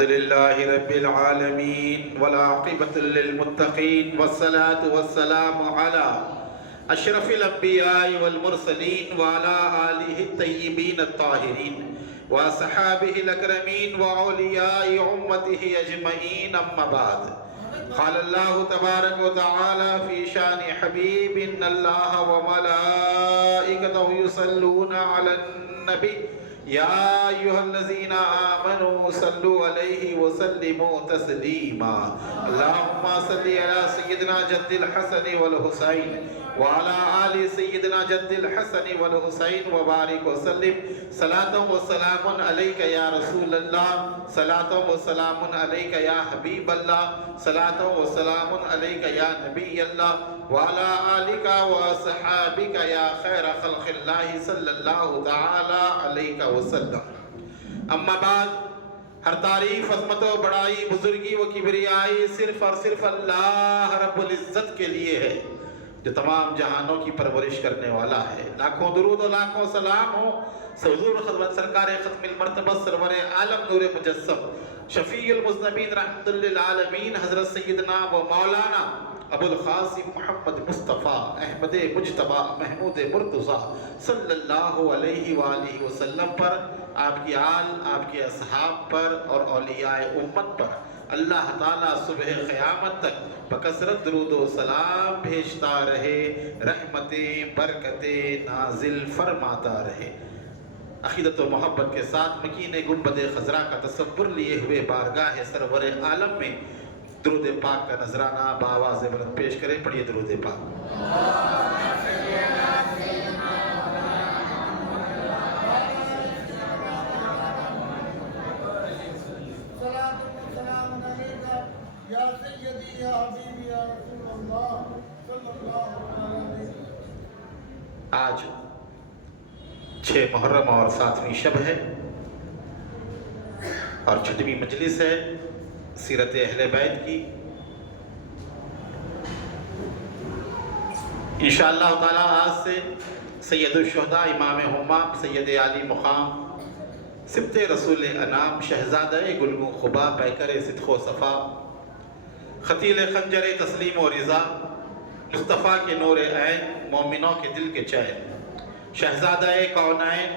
الحمد لله رب العالمين والعاقبة للمتقين والصلاة والسلام على أشرف الأنبياء والمرسلين وعلى آله الطيبين الطاهرين وصحابه الأكرمين وأولياء أمته أجمعين أما بعد. قال الله تبارك وتعالى في شان حبيب إن الله وملائكته يصلون على النبي يا أيها الذين آمنوا صلوا عليه وسلموا تسليما. اللهم صل على سيدنا جد الحسن والحسين وعلى آل سيدنا جد الحسن والحسين وبارك وسلم. صلاة وسلام عليك يا رسول الله، صلاة وسلام عليك يا حبيب الله، صلاة وسلام عليك يا نبي الله وعلى آلك وصحابك يا خير خلق الله صلی اللہ تعالی علیہ وسلم. اما بعد، ہر تعریف عظمت و بڑائی بزرگی و کبریائی صرف اور صرف اللہ رب العزت کے لیے ہے جو تمام جہانوں کی پرورش کرنے والا ہے. لاکھوں درود و لاکھوں سلام ہو حضور خدمت سرکار ختم المرتبہ سرور عالم نور مجسم شفیع المذنبین رحمت للعالمین حضرت سیدنا و مولانا ابو القاسم محمد مصطفیٰ احمد مجتبیٰ محمود مرتضیٰ صلی اللہ علیہ وآلہ وسلم پر، آپ کی آل، آپ کے اصحاب پر اور اولیاء امت پر اللہ تعالیٰ صبح قیامت تک بکثرت درود و سلام بھیجتا رہے، رحمتیں برکتیں نازل فرماتا رہے. عقیدت و محبت کے ساتھ مکین گنبد خضرا کا تصور لیے ہوئے بارگاہ سرور عالم میں درود پاک کا نذرانہ بآواز بلند پیش کریں. پڑھیے درود پاک. آج 6 محرم اور 7ویں شب ہے اور 6ویں مجلس ہے سیرت اہل بیت کی. انشاءاللہ تعالی آج سے سید الشہداء امام حمام سید عالی مقام سبط رسول انام شہزادہ گلگوں خبا پیکر صدق و صفا خطیل خنجر تسلیم و رضا مصطفیٰ کے نور عین مومنوں کے دل کے چین شہزادہ کونین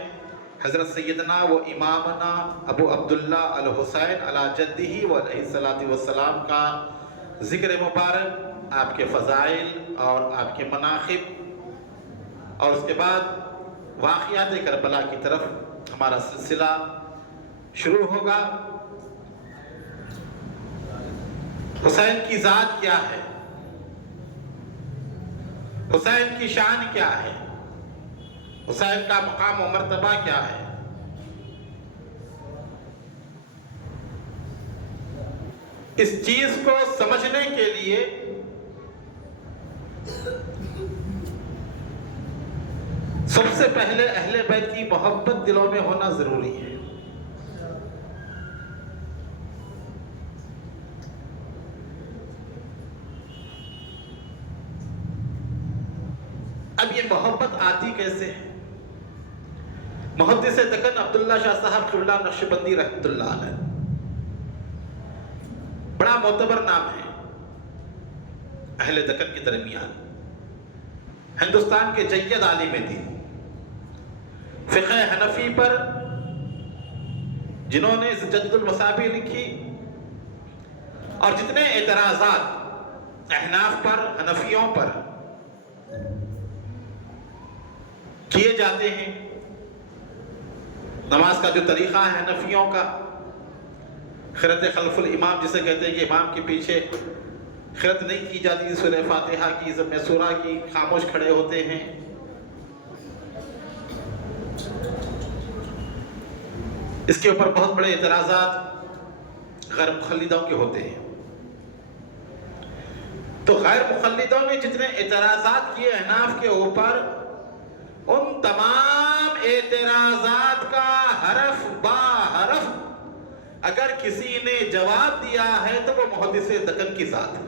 حضرت سیدنا و امامنا ابو عبداللہ الحسین علی جدہ و علیہ السلام کا ذکر مبارک، آپ کے فضائل اور آپ کے مناقب، اور اس کے بعد واقعات کربلا کی طرف ہمارا سلسلہ شروع ہوگا. حسین کی ذات کیا ہے؟ حسین کی شان کیا ہے؟ حسین کا مقام و مرتبہ کیا ہے؟ اس چیز کو سمجھنے کے لیے سب سے پہلے اہل بیت کی محبت دلوں میں ہونا ضروری ہے. اب یہ محبت آتی کیسے ہے؟ محدث دکن عبداللہ شاہ صاحب قبلہ نقشبندی رحمت اللہ علیہ، بڑا معتبر نام ہے اہل دکن کے درمیان، ہندوستان کے جید عالم دین، فقہ حنفی پر جنہوں نے جد المصابیح لکھی اور جتنے اعتراضات احناف پر حنفیوں پر کیے جاتے ہیں، نماز کا جو طریقہ ہے حنفیوں کا، خرت خلف الامام جسے کہتے ہیں کہ امام کے پیچھے خرت نہیں کی جاتی، سورہ فاتحہ کی ضم سورہ کی، خاموش کھڑے ہوتے ہیں. اس کے اوپر بہت بڑے اعتراضات غیر مقلدوں کے ہوتے ہیں. تو غیر مقلدوں نے جتنے اعتراضات کیے احناف کے اوپر، ان تمام اعتراضات کا حرف با حرف اگر کسی نے جواب دیا ہے تو وہ محدث دکن کی ذات ہے.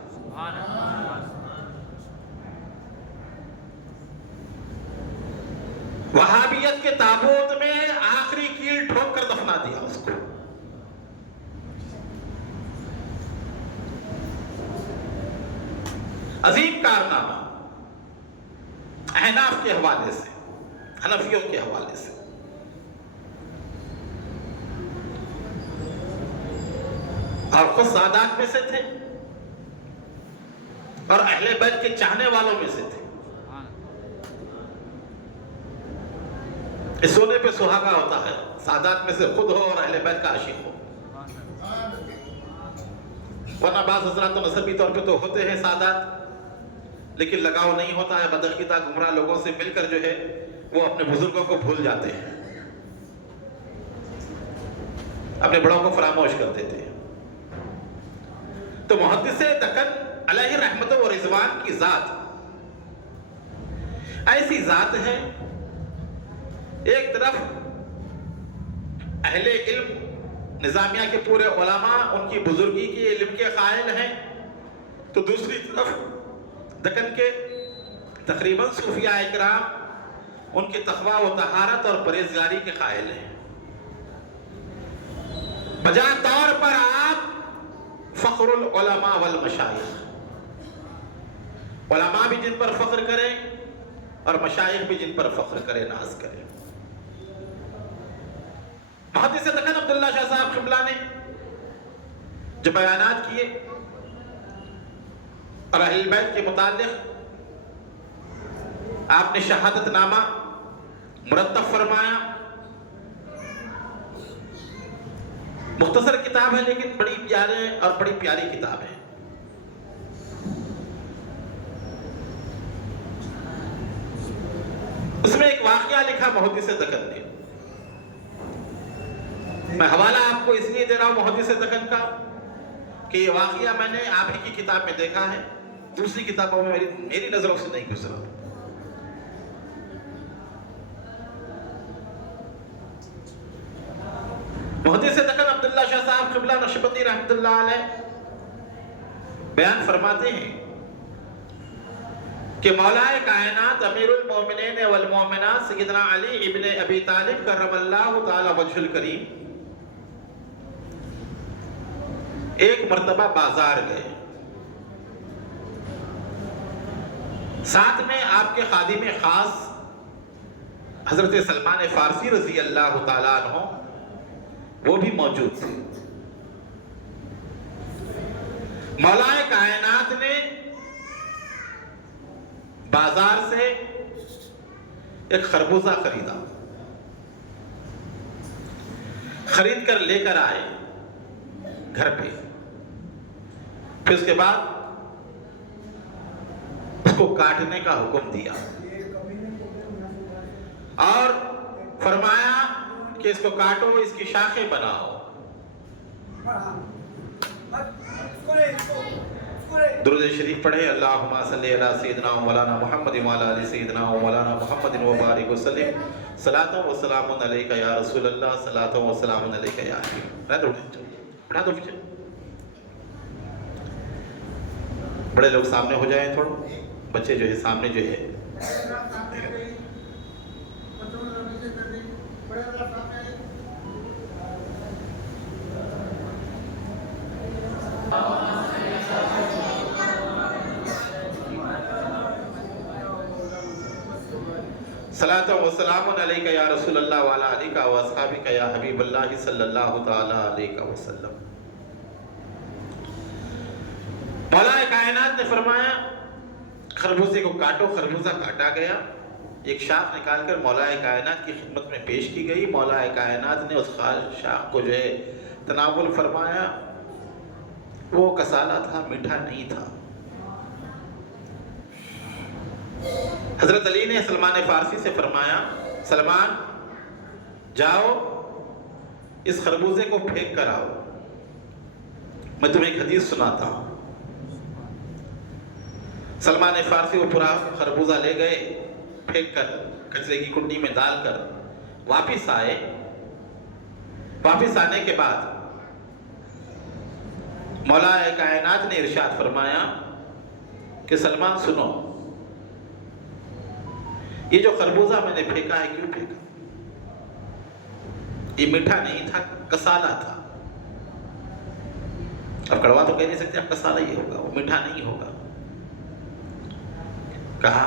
وہابیت کے تابوت میں آخری کیل ٹھوک کر دفنا دیا اس کو. عظیم کارنامہ احناف کے حوالے سے، حنفیوں کے حوالے سے۔ اور خود سادات میں سے تھے اور اہل بیت کے چاہنے والوں میں سے تھے۔ اس سونے پہ سہاگا ہوتا ہے، سادات میں سے خود ہو اور اہل بیت کا عاشق ہو، ورنہ بعض حضرات تو نسبی طور پہ تو ہوتے ہیں سادات، لیکن لگاؤ نہیں ہوتا ہے، بدعقیدہ گمراہ لوگوں سے مل کر جو ہے وہ اپنے بزرگوں کو بھول جاتے ہیں، اپنے بڑوں کو فراموش کر دیتے ہیں۔ تو محدث دکن علیہ رحمت و رضوان کی ذات ایسی ذات ہے، ایک طرف اہل علم نظامیہ کے پورے علماء ان کی بزرگی کے علم کے قائل ہیں، تو دوسری طرف دکن کے تقریباً صوفیاء اکرام ان کی تقویٰ و طہارت اور پرہیزگاری کے قائل ہیں۔ بجا طور پر آپ فخر العلماء والمشائخ، علماء بھی جن پر فخر کریں اور مشائخ بھی جن پر فخر کریں، ناز کریں۔ محدث دکن عبداللہ شاہ صاحب قبلہ نے جو بیانات کیے اور اہل بیت کے متعلق آپ نے شہادت نامہ مرتب فرمایا، مختصر کتاب ہے لیکن بڑی پیاری کتاب ہے۔ اس میں ایک واقعہ لکھا محدث دکن نے، میں حوالہ آپ کو اس لیے دے رہا ہوں محدث دکن کا کہ یہ واقعہ میں نے آپ ہی کی کتاب میں دیکھا ہے، دوسری کتابوں میں میری نظروں سے نہیں گزرا۔ محدث دکن عبداللہ شاہ صاحب قبلہ نقشبندی رحمت اللہ علیہ بیان فرماتے ہیں کہ مولا کائنات امیر المومنین والمومنات سیدنا علی ابن ابی طالب کرم اللہ تعالی وجہ الکریم ایک مرتبہ بازار گئے، ساتھ میں آپ کے خادم خاص حضرت سلمان فارسی رضی اللہ تعالیٰ عنہ وہ بھی موجود تھے۔ مولا کائنات نے بازار سے ایک خربوزہ خریدا، خرید کر لے کر آئے گھر پہ، پھر اس کے بعد اس کو کاٹنے کا حکم دیا اور فرمایا کہ اس کو کاٹو، اس کی شاخیں بناؤ۔ درود شریف پڑھے، اللہم صلی علی سیدنا مولانا محمد وعلی آل سیدنا مولانا محمد وبارک وسلم، صلاۃ و سلام علیک یا رسول اللہ، صلاۃ و سلام علیک یا حبیب۔ پڑھا دو پیچھے، بڑے لوگ سامنے ہو جائیں، تھوڑا بچے جو ہے سامنے جو ہے۔ صلاۃ و سلام علیک یا رسول اللہ وعلی آلک و اصحابک یا حبیب اللہ صلی اللہ تعالی علیہ وسلم۔ مولا کائنات نے فرمایا خربوزے کو کاٹو، خربوزہ کاٹا گیا، ایک شاخ نکال کر مولا کائنات کی خدمت میں پیش کی گئی۔ مولا کائنات نے اس شاخ کو جو ہے تناول فرمایا، وہ کسالہ تھا، میٹھا نہیں تھا۔ حضرت علی نے سلمان فارسی سے فرمایا، سلمان جاؤ اس خربوزے کو پھینک کر آؤ، میں تمہیں ایک حدیث سناتا ہوں۔ سلمان فارسی وہ پورا خربوزہ لے گئے، پھینک کر کچرے کی کنڈی میں ڈال کر واپس آئے۔ واپس آنے کے بعد مولا کائنات نے ارشاد فرمایا کہ سلمان سنو، یہ جو خربوزہ میں نے پھینکا ہے، کیوں پھینکا؟ یہ میٹھا نہیں تھا، کسالہ تھا۔ اب کڑوا تو کہہ نہیں سکتے، اب کسالہ ہی ہوگا، وہ میٹھا نہیں ہوگا۔ کہا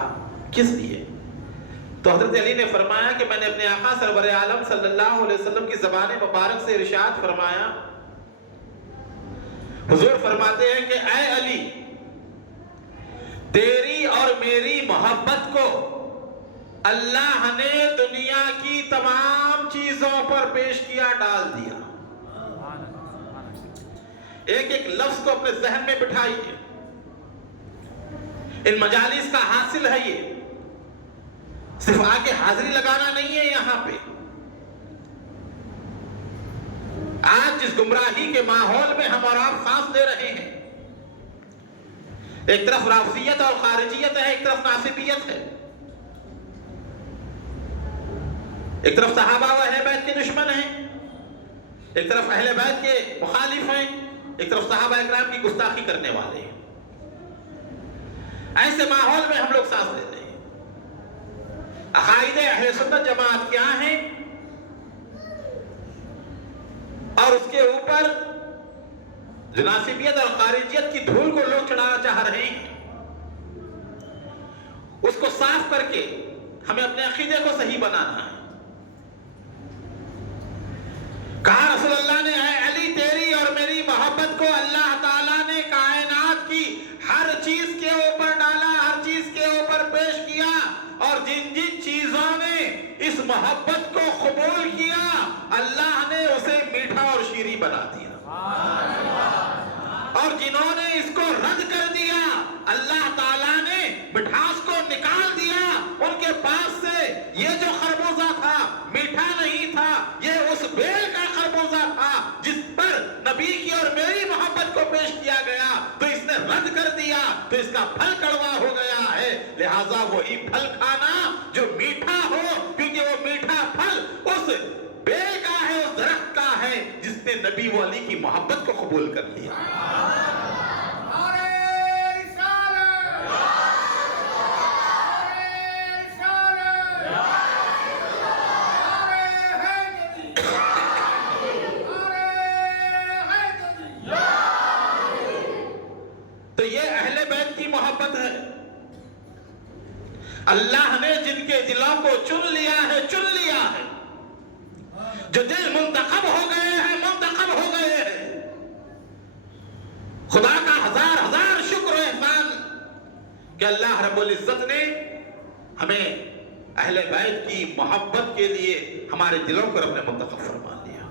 کس لیے؟ تو حضرت علی نے فرمایا کہ میں نے اپنے آقا سرور عالم صلی اللہ علیہ وسلم کی زبان مبارک سے ارشاد فرمایا، حضور فرماتے ہیں کہ اے علی، تیری اور میری محبت کو اللہ نے دنیا کی تمام چیزوں پر پیش کیا، ڈال دیا۔ ایک ایک لفظ کو اپنے ذہن میں بٹھائیے، ان مجالس کا حاصل ہے یہ، صرف آ کے حاضری لگانا نہیں ہے یہاں پہ۔ آج جس گمراہی کے ماحول میں ہم اور آپ سانس لے رہے ہیں، ایک طرف رافضیت اور خارجیت ہے، ایک طرف ناصبیت ہے، ایک طرف صحابہ و اہل بیت کے دشمن ہیں، ایک طرف اہل بیت کے مخالف ہیں، ایک طرف صحابہ اکرام کی گستاخی کرنے والے ہیں۔ ایسے ماحول میں ہم لوگ سانس لیتے ہیں۔ عقائد اہل سنت جماعت کیا ہیں اور اس کے اوپر ناصبیت اور خارجیت کی دھول کو لوگ چڑھانا چاہ رہے ہیں، اس کو صاف کر کے ہمیں اپنے عقیدے کو صحیح بنانا ہے۔ کہا رسول اللہ نے، اے علی، تیری اور میری محبت کو اللہ تعالیٰ نے کائنات کی ہر چیز کے اوپر ڈالا، ہر چیز کے اوپر پیش کیا، اور جن جن چیزوں نے اس محبت کو قبول کیا اللہ نے اسے میٹھا اور شیریں بنا دیا، اور جنہوں نے اس کو رد کر دیا اللہ تعالیٰ نے مٹھاس کو نکال دیا۔ ان کے پاس سے یہ جو خربوزہ تھا میٹھا نہیں تھا، یہ اس بیل کا خربوزہ تھا جس پر نبی کی اور میری محبت کو پیش کیا گیا، تو اس نے رد کر دیا تو اس کا پھل کڑوا ہو گیا ہے۔ لہٰذا وہی پھل کھانا جو میٹھا ہو، کیونکہ وہ میٹھا پھل اس بیل کا ہے، اس درخت کا ہے جس نے نبی و علی کی محبت کو قبول کر لیا۔ تو یہ اہل بیت کی محبت ہے۔ اللہ نے جن کے دلوں کو چن لیا ہے، چن لیا ہے، جو دل منتخب ہو گئے ہیں، منتخب ہو گئے ہیں۔ خدا کا ہزار ہزار شکر و احسان کہ اللہ رب العزت نے ہمیں اہل بیت کی محبت کے لیے ہمارے دلوں کو رب نے منتخب فرما لیا۔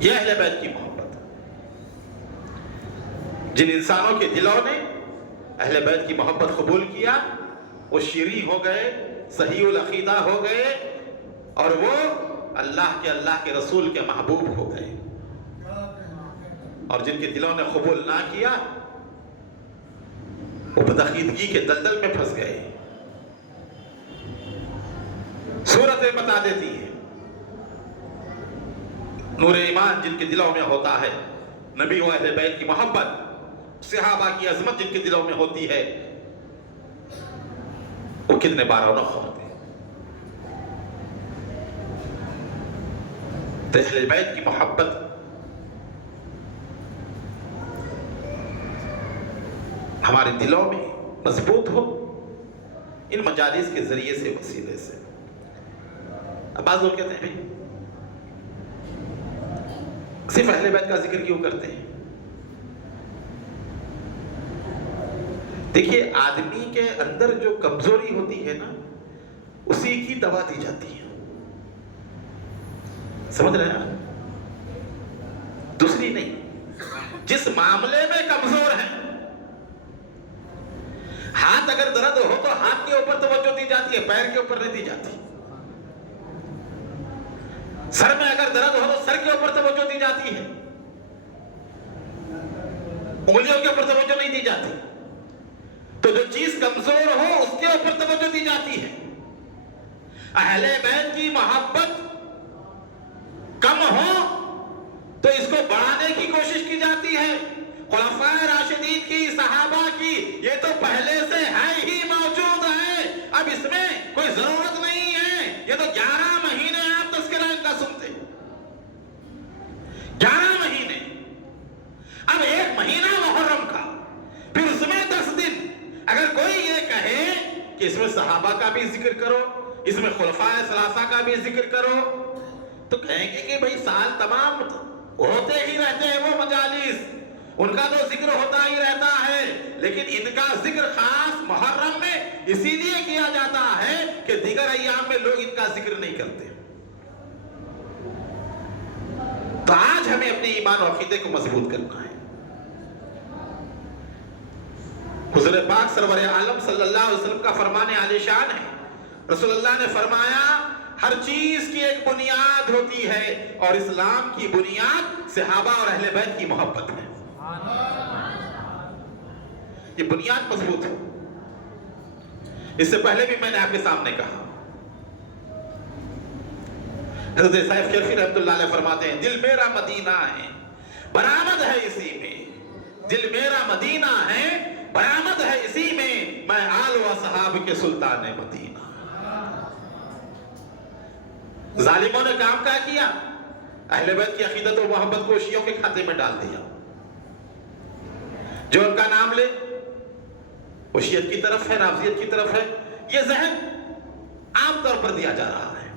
یہ اہل بیت کی محبت، جن انسانوں کے دلوں نے اہل بیت کی محبت قبول کیا، وہ شیریں ہو گئے، صحیح العقیدہ ہو گئے، اور وہ اللہ کے رسول کے محبوب ہو گئے۔ اور جن کے دلوں نے قبول نہ کیا، وہ بدعقیدگی کے دلدل میں پھنس گئے۔ سورتیں بتا دیتی ہیں، نور ایمان جن کے دلوں میں ہوتا ہے، نبی و اہل بیت کی محبت، صحابہ کی عظمت جن کے دلوں میں ہوتی ہے، وہ کتنے بارونق ہوتے ہیں۔ تو اہل بیت کی محبت ہمارے دلوں میں مضبوط ہو ان مجالس کے ذریعے سے، وسیلے سے۔ اب بعض لوگ کہتے ہیں صرف اہل بیت کا ذکر کیوں کرتے ہیں؟ دیکھیے، آدمی کے اندر جو کمزوری ہوتی ہے نا، اسی کی دوا دی جاتی ہے، سمجھ رہے ہیں؟ دوسری نہیں۔ جس معاملے میں کمزور ہے، ہاتھ اگر درد ہو تو ہاتھ کے اوپر توجہ دی جاتی ہے، پیر کے اوپر نہیں دی جاتی۔ سر میں اگر درد ہو تو سر کے اوپر توجہ دی جاتی ہے، انگلیوں کے اوپر توجہ نہیں دی جاتی۔ تو جو چیز کمزور ہو اس کے اوپر توجہ دی جاتی ہے۔ اہل بیت کی محبت کم ہو تو اس کو بڑھانے کی کوشش کی جاتی ہے۔ خلفاء راشدین کی، صحابہ کی، یہ تو پہلے سے ہے ہی موجود ہے، اب اس میں کوئی ضرورت نہیں ہے۔ یہ تو 11 مہینے آپ تذکرہ ان کا سنتے، 11 مہینے۔ اب ایک مہینہ محرم کا، کہ اس میں صحابہ کا بھی ذکر کرو، اس میں خلفائے ثلاثہ کا بھی ذکر کرو، تو کہیں گے کہ بھئی سال تمام ہوتے ہی رہتے ہیں وہ مجالس، ان کا تو ذکر ہوتا ہی رہتا ہے، لیکن ان کا ذکر خاص محرم میں اسی لیے کیا جاتا ہے کہ دیگر ایام میں لوگ ان کا ذکر نہیں کرتے۔ تو آج ہمیں اپنے ایمان و عقیدے کو مضبوط کرنا ہے۔ حضور پاک سرور عالم صلی اللہ علیہ وسلم کا فرمان عالی شان ہے، رسول اللہ نے فرمایا ہر چیز کی ایک بنیاد ہوتی ہے اور اسلام کی بنیاد صحابہ اور اہل بیت کی محبت ہے۔ یہ بنیاد مضبوط ہے۔ اس سے پہلے بھی میں نے آپ کے سامنے کہا، حضرت صاحب شرفی رحمت اللہ علیہ فرماتے ہیں دل میرا مدینہ ہے برآمد ہے اسی میں، دل میرا مدینہ ہے برآمد ہے اسی میں آل و اصحاب کے سلطان مدینہ۔ ظالموں نے کام کیا کیا؟ اہل بیت کی عقیدت و محبت کو شیعوں کے کھاتے میں ڈال دیا۔ جو ان کا نام لے وہ شیعت کی طرف ہے، رافضیت کی طرف ہے، یہ ذہن عام طور پر دیا جا رہا ہے۔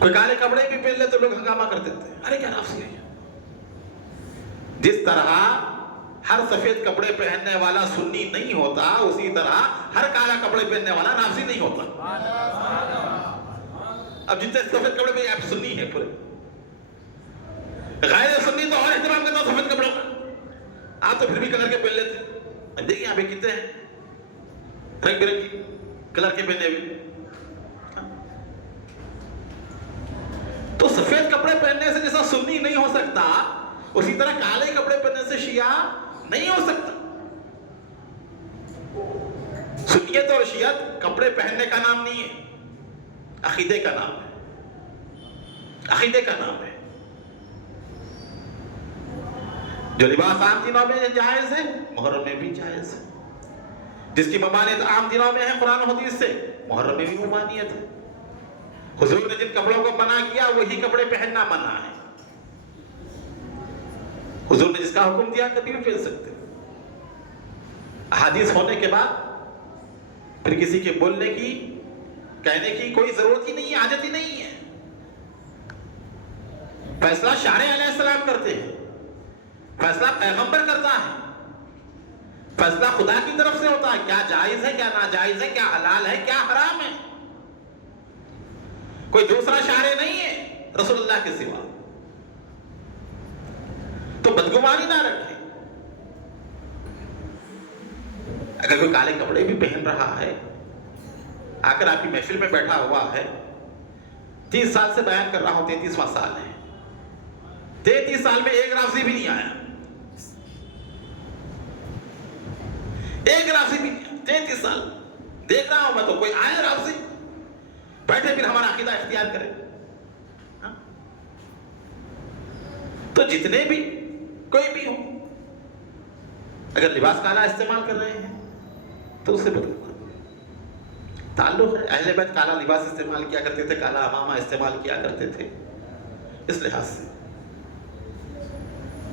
کوئی کالے کپڑے بھی پہن لے تو لوگ ہنگامہ کرتے تھے، ارے کیا رافضی ہے۔ جس طرح ہر سفید کپڑے پہننے والا سنی نہیں ہوتا، اسی طرح ہر کالا کپڑے پہننے والا رافضی نہیں ہوتا۔ اب جتنے سفید کپڑے پہ آپ سنی ہیں پورے، غیر سنی تو اور احترام کرتا سفید کپڑوں کا، آپ تو پھر بھی کلر کے پہن لیتے۔ اب دیکھیں یہاں پہ کتنے ہیں رنگ برنگی کلر کے پہنے ہوئے۔ تو سفید کپڑے پہننے سے جیسا سنی نہیں ہو سکتا، اسی طرح کالے کپڑے پہننے سے شیعہ نہیں ہو سکتا۔ سنیت اور شیعت کپڑے پہننے کا نام نہیں ہے، عقیدے کا نام ہے، عقیدے کا نام ہے۔ جو لباس عام دنوں میں جائز ہے محرم میں بھی جائز ہے، جس کی ممانعت عام دنوں میں ہے قرآن و حدیث سے، محرم میں بھی ممانعت ہے۔ حضور نے جن کپڑوں کو منع کیا وہی کپڑے پہننا منع ہے۔ حضور نے جس کا حکم دیا کبھی بھی پہن سکتے۔ احادیث ہونے کے بعد پھر کسی کے بولنے کی کہنے کی کوئی ضرورت ہی نہیں ہے، حاجت ہی نہیں ہے۔ فیصلہ شارع علیہ السلام کرتے ہیں، فیصلہ پیغمبر کرتا ہے، فیصلہ خدا کی طرف سے ہوتا ہے، کیا جائز ہے کیا ناجائز ہے، کیا حلال ہے کیا حرام ہے۔ کوئی دوسرا شارع نہیں ہے رسول اللہ کے سوا، تو بدگمانی نہ رکھے۔ اگر کوئی کالے کپڑے بھی پہن رہا ہے، آ کر آپ کی محفل میں بیٹھا ہوا ہے، 30 سال سے بیان کر رہا ہوں، 33واں سال ہے، 33 سال میں ایک رافضی بھی نہیں آیا، ایک رافضی بھی نہیں آیا، 33 سال دیکھ رہا ہوں میں، تو کوئی آیا رافضی بیٹھے پھر ہمارا عقیدہ اختیار کرے۔ تو جتنے بھی کوئی بھی ہو، اگر لباس کالا استعمال کر رہے ہیں تو اسے بدلنا تعلق ہے۔ اہل بیت کالا لباس استعمال کیا کرتے تھے، کالا امامہ استعمال کیا کرتے تھے، اس لحاظ سے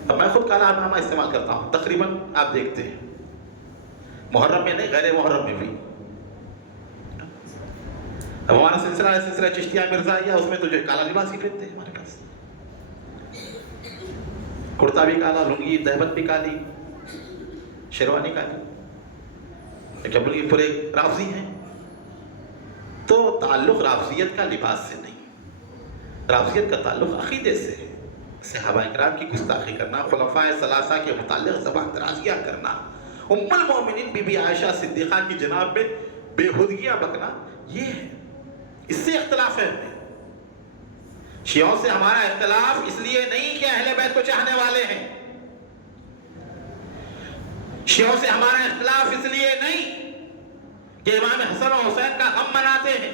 اب میں خود کالا امامہ استعمال کرتا ہوں تقریباً، آپ دیکھتے ہیں محرم میں نہیں غیر محرم میں بھی۔ اب ہمارا سلسلہ چشتیہ مرزائیہ، اس میں تو جو کالا لباس ہی پہنتے ہیں ہمارے پاس، کرتا بھی کالا، لنگی دہبت بھی کالی، شیروانی کالی، جب یہ پورے رافضی ہیں۔ تو تعلق رافضیت کا لباس سے نہیں، رافضیت کا تعلق عقیدے سے ہے۔ صحابہ اکرام کی گستاخی کرنا، خلفائے ثلاثہ کے متعلق زبان درازیاں کرنا، ام المومنین بی بی عائشہ صدیقہ کی جناب میں بےہودگیاں بکنا، یہ ہے، اس سے اختلاف ہے۔ شیعوں سے ہمارا اختلاف اس لیے نہیں کہ اہل بیت کو چاہنے والے ہیں، شیعوں سے ہمارا اختلاف اس لیے نہیں کہ امام حسن و حسین کا غم مناتے ہیں،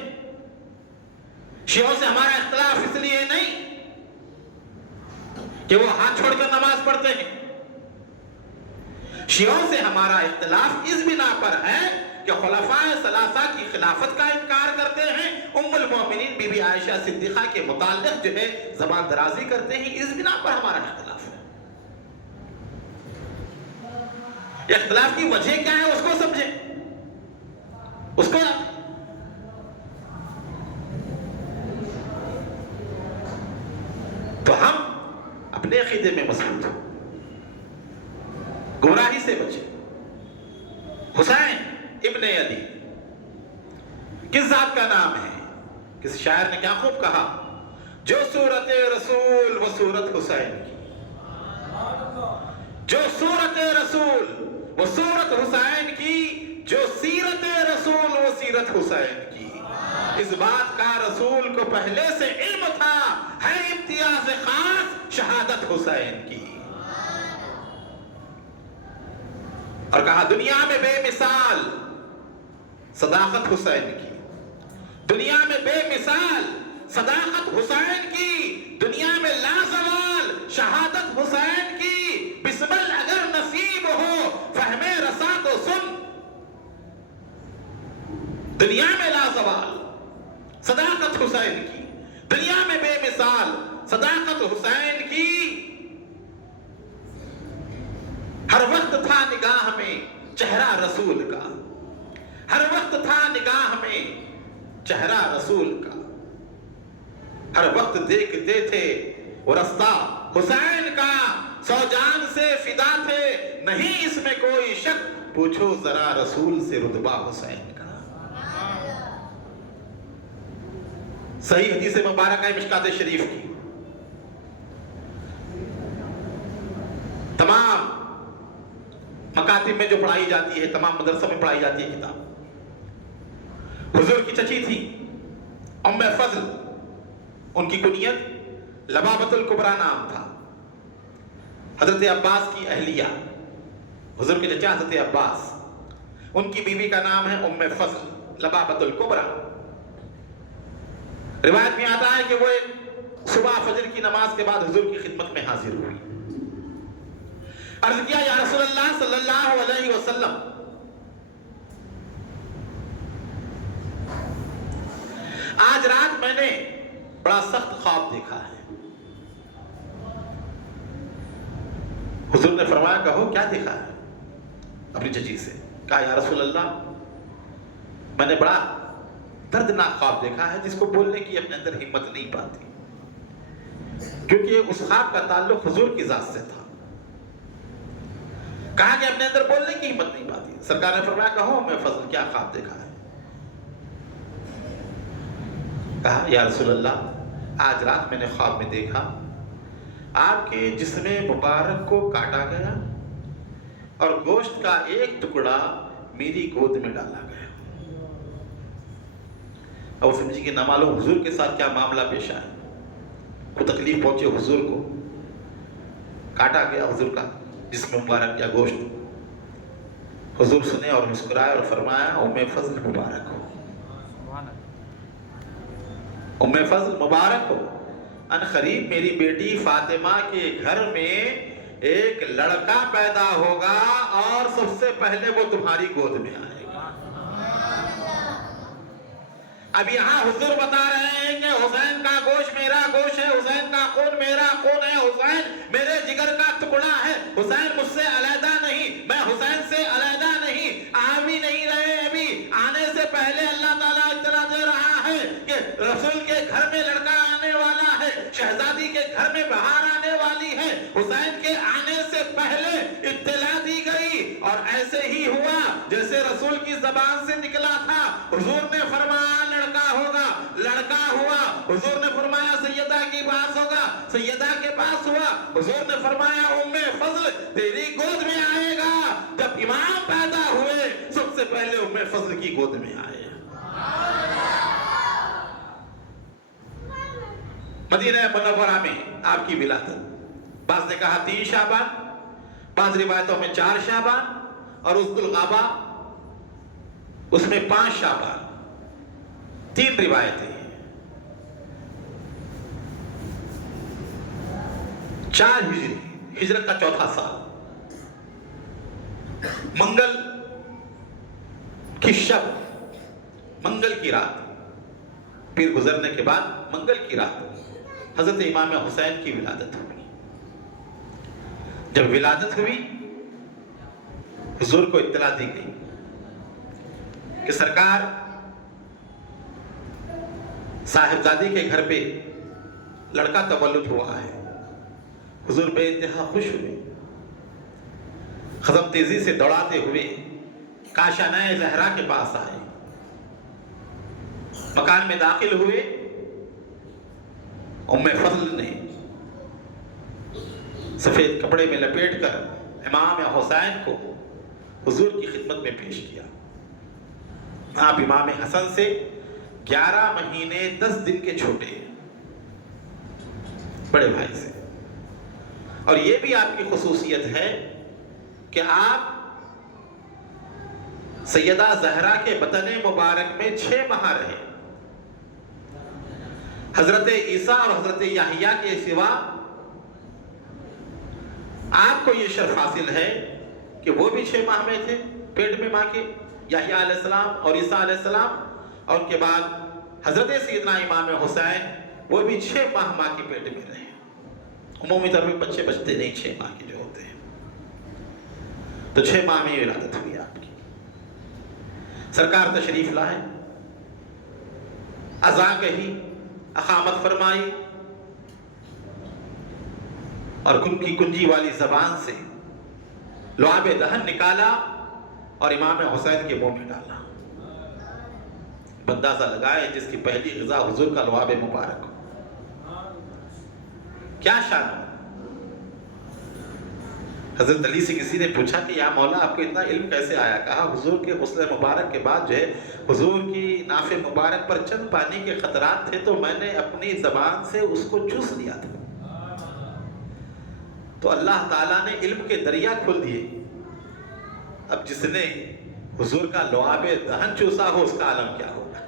شیعوں سے ہمارا اختلاف اس لیے نہیں کہ وہ ہاتھ چھوڑ کر نماز پڑھتے ہیں، شیعوں سے ہمارا اختلاف اس بنا پر ہے کہ خلفائے ثلاثہ کی خلافت کا انکار کرتے ہیں، ام المومنین بی بی عائشہ صدیقہ کے متعلق جو ہے زبان درازی کرتے ہیں، اس بنا پر ہمارا اختلاف ہے۔ اختلاف کی وجہ کیا ہے اس کو سمجھیں، اس کو تو ہم اپنے عقیدے میں مضبوط ہوں، گمراہی سے بچیں۔ حسین ابن علی کس ذات کا نام ہے؟ کس شاعر نے کیا خوب کہا، جو صورت رسول وہ صورت حسین کی، جو صورت رسول وہ صورت حسین کی، جو سیرت رسول وہ سیرت حسین کی۔ اس بات کا رسول کو پہلے سے علم تھا، ہے امتیاز خاص شہادت حسین کی۔ اور کہا دنیا میں بے مثال صداقت حسین کی، دنیا میں بے مثال صداقت حسین کی، دنیا میں لازوال شہادت حسین کی۔ بسمل اگر نصیب ہو فہم رسا تو سن، دنیا میں لازوال صداقت حسین کی، دنیا میں بے مثال صداقت حسین کی۔ ہر وقت تھا نگاہ میں چہرہ رسول کا، ہر وقت تھا نگاہ میں چہرہ رسول کا، ہر وقت دیکھتے تھے وہ رستہ حسین کا، سو جان سے فدا تھے نہیں اس میں کوئی شک، پوچھو ذرا رسول سے رتبہ حسین کا۔ صحیح حدیث مبارکہ ہے مشکات شریف کی، تمام مکاتب میں جو پڑھائی جاتی ہے، تمام مدرسوں میں پڑھائی جاتی ہے کتاب۔ حضور کی چچی تھی ام فضل، ان کی کنیت لبابۃ الکبریٰ نام تھا۔ حضرت عباس کی اہلیہ، حضور کے چچا حضرت عباس، ان کی بیوی کا نام ہے ام فضل لبابۃ الکبریٰ۔ روایت میں آتا ہے کہ وہ صبح فجر کی نماز کے بعد حضور کی خدمت میں حاضر ہوئی، عرض کیا یا رسول اللہ صلی اللہ علیہ وسلم، آج رات میں نے بڑا سخت خواب دیکھا ہے۔ حضور نے فرمایا کہو کیا دیکھا ہے؟ اپنی چچی سے کہا یا رسول اللہ میں نے بڑا دردناک خواب دیکھا ہے جس کو بولنے کی اپنے اندر ہمت نہیں پاتی، کیونکہ اس خواب کا تعلق حضور کی ذات سے تھا۔ کہا کہ اپنے اندر بولنے کی ہمت نہیں پاتی۔ سرکار نے فرمایا کہو میں فضل کیا خواب دیکھا ہے؟ کہا یا رسول اللہ آج رات میں نے خواب میں دیکھا آپ کے جسم مبارک کو کاٹا گیا اور گوشت کا ایک ٹکڑا میری گود میں ڈالا گیا۔ اب سمجھے کہ نہ معلوم حضور کے ساتھ کیا معاملہ پیش آیا، کوئی تکلیف پہنچے حضور کو، کاٹا گیا حضور کا جسم مبارک یا گوشت۔ حضور سنے اور مسکرائے اور فرمایا ام فضل مبارک ہو، ام فضل مبارک ہو، ان قریب میری بیٹی فاطمہ کے گھر میں ایک لڑکا پیدا ہوگا اور سب سے پہلے وہ تمہاری گود میں آئے گا۔ اب یہاں حضور بتا رہے ہیں کہ حسین کا گوشت میرا گوشت ہے، حسین کا خون میرا خون ہے، حسین میرے جگر کا ٹکڑا ہے، حسین مجھ سے علیحدہ نہیں، میں حسین سے علیحدہ نہیں، آ بھی نہیں رہے ابھی، آنے سے پہلے اللہ تعالیٰ اطلاع دے رہا ہے کہ رسول کے گھر میں لڑکا آنے والا ہے، شہزادی کے گھر میں بہار آنے والی ہے۔ حسین کے آنے سے پہلے اطلاع دی گئی اور ایسے ہی ہوا جیسے رسول کی زبان سے نکلا تھا۔ حضور نے فرمایا لڑکا ہوگا، لڑکا ہوا۔ حضور نے فرمایا سیدہ کے پاس ہوگا، سیدہ کے پاس ہوا۔ حضور نے فرمایا ام فضل تیری گود میں آئے گا۔ جب امام پیدا ہوئے سب سے پہلے ام فضل کی گود میں آئے۔ مدینہ منورہ میں آپ کی ولادت، بعض نے کہا 3 شعبان، بعض روایتوں میں 4 شعبان اور اس ذوالقعدہ اس میں 5 شعبان، 3 روایتیں ہیں۔ 4 ہجری، ہجرت کا 4تھا سال، منگل کی شب، منگل کی رات، پیر گزرنے کے بعد منگل کی رات حضرت امام حسین کی ولادت ہوئی۔ جب ولادت ہوئی حضور کو اطلاع دی گئی کہ سرکار صاحبزادی کے گھر پہ لڑکا تولد ہوا ہے۔ حضور بے انتہا خوش ہوئے، قدم تیزی سے دوڑاتے ہوئے کاشانہ زہرا کے پاس آئے، مکان میں داخل ہوئے۔ ام فضل نے سفید کپڑے میں لپیٹ کر امام حسین کو حضور کی خدمت میں پیش کیا۔ آپ امام حسن سے 11 مہینے 10 دن کے چھوٹے ہیں، بڑے بھائی سے، اور یہ بھی آپ کی خصوصیت ہے کہ آپ سیدہ زہرا کے بطن مبارک میں 6 ماہ رہے۔ حضرت عیسیٰ اور حضرت یحییٰ کے سوا آپ کو یہ شرف حاصل ہے کہ وہ بھی 6 ماہ میں تھے پیٹ میں ماں کے، یحییٰ علیہ السلام اور عیسیٰ علیہ السلام، اور ان کے بعد حضرت سیدنا امام حسین وہ بھی 6 ماہ ماں کے پیٹ میں رہے۔ عمومی طور پہ بچے بچتے نہیں 6 ماہ کے جو ہوتے ہیں، تو 6 ماہ میں ولادت ہوئی آپ کی۔ سرکار تشریف لائے، اذان کہی، اقامت فرمائی، اور کی کنجی والی زبان سے لعاب دہن نکالا اور امام حسین کے منہ میں ڈالا۔ اندازہ لگائے جس کی پہلی غذا حضور کا لعاب مبارک ہو، کیا شان ہو۔ حضرت علی سے کسی نے پوچھا کہ یا مولا آپ کو اتنا علم کیسے آیا؟ کہا حضور کے غسل مبارک کے بعد جو ہے حضور کی ناف مبارک پر چند پانی کے قطرات تھے تو میں نے اپنی زبان سے اس کو چوس لیا تھا، تو اللہ تعالیٰ نے علم کے دریا کھول دیے۔ اب جس نے حضور کا لعاب دہن چوسا ہو اس کا عالم کیا ہوگا؟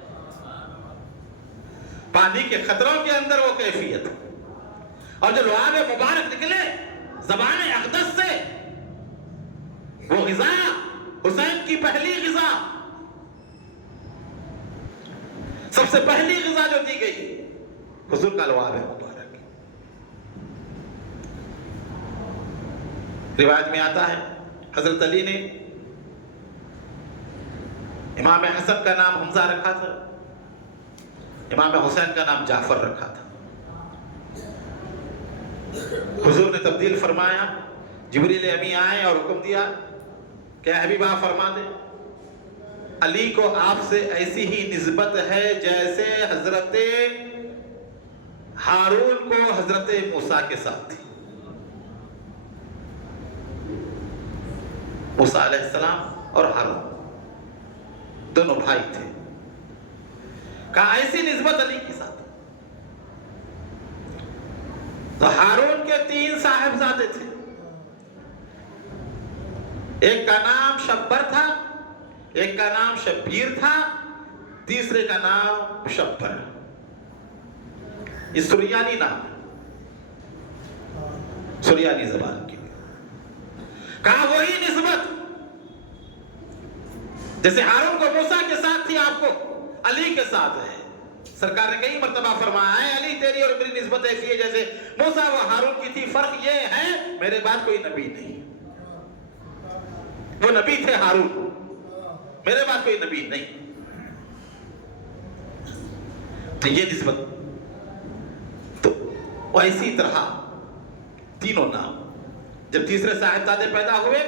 پانی کے قطروں کے اندر وہ کیفیت، اور جو لعاب مبارک نکلے زبان اقدس سے، وہ غذا حسین کی پہلی غذا، سب سے پہلی غذا جو دی گئی حضور کا لعاب مبارک۔ روایت میں آتا ہے حضرت علی نے امام حسن کا نام حمزہ رکھا تھا، امام حسین کا نام جعفر رکھا تھا۔ حضور نے تبدیل فرمایا، جبریل امی آئے اور حکم دیا کہ حبیب آپ فرما دیں علی کو آپ سے ایسی ہی نسبت ہے جیسے حضرت ہارون کو حضرت موسیٰ کے ساتھ تھی۔ موسیٰ علیہ السلام اور ہارون دونوں بھائی تھے، کہا ایسی نسبت علی کے ساتھ۔ تو ہارون کے 3 صاحبزادے تھے، ایک کا نام شبر تھا، ایک کا نام شبیر تھا، تیسرے کا نام مشبر۔ یہ سریانی نام ہے، سریانی زبان کی۔ کہا وہی نسبت جیسے ہارون کو موسیٰ کے ساتھ تھی آپ کو علی کے ساتھ ہے۔ سرکار نے کئی مرتبہ فرمایا ہے علی تیری اور میری نسبت ایسی ہے جیسے موسیٰ و ہارون کی تھی، فرق یہ ہے میرے بعد کوئی نبی نہیں، وہ نبی تھے ہارون، میرے بعد کوئی نبی نہیں۔ تو یہ نسبت، تو اسی طرح تینوں نام جب تیسرے صاحبزادے پیدا ہوئے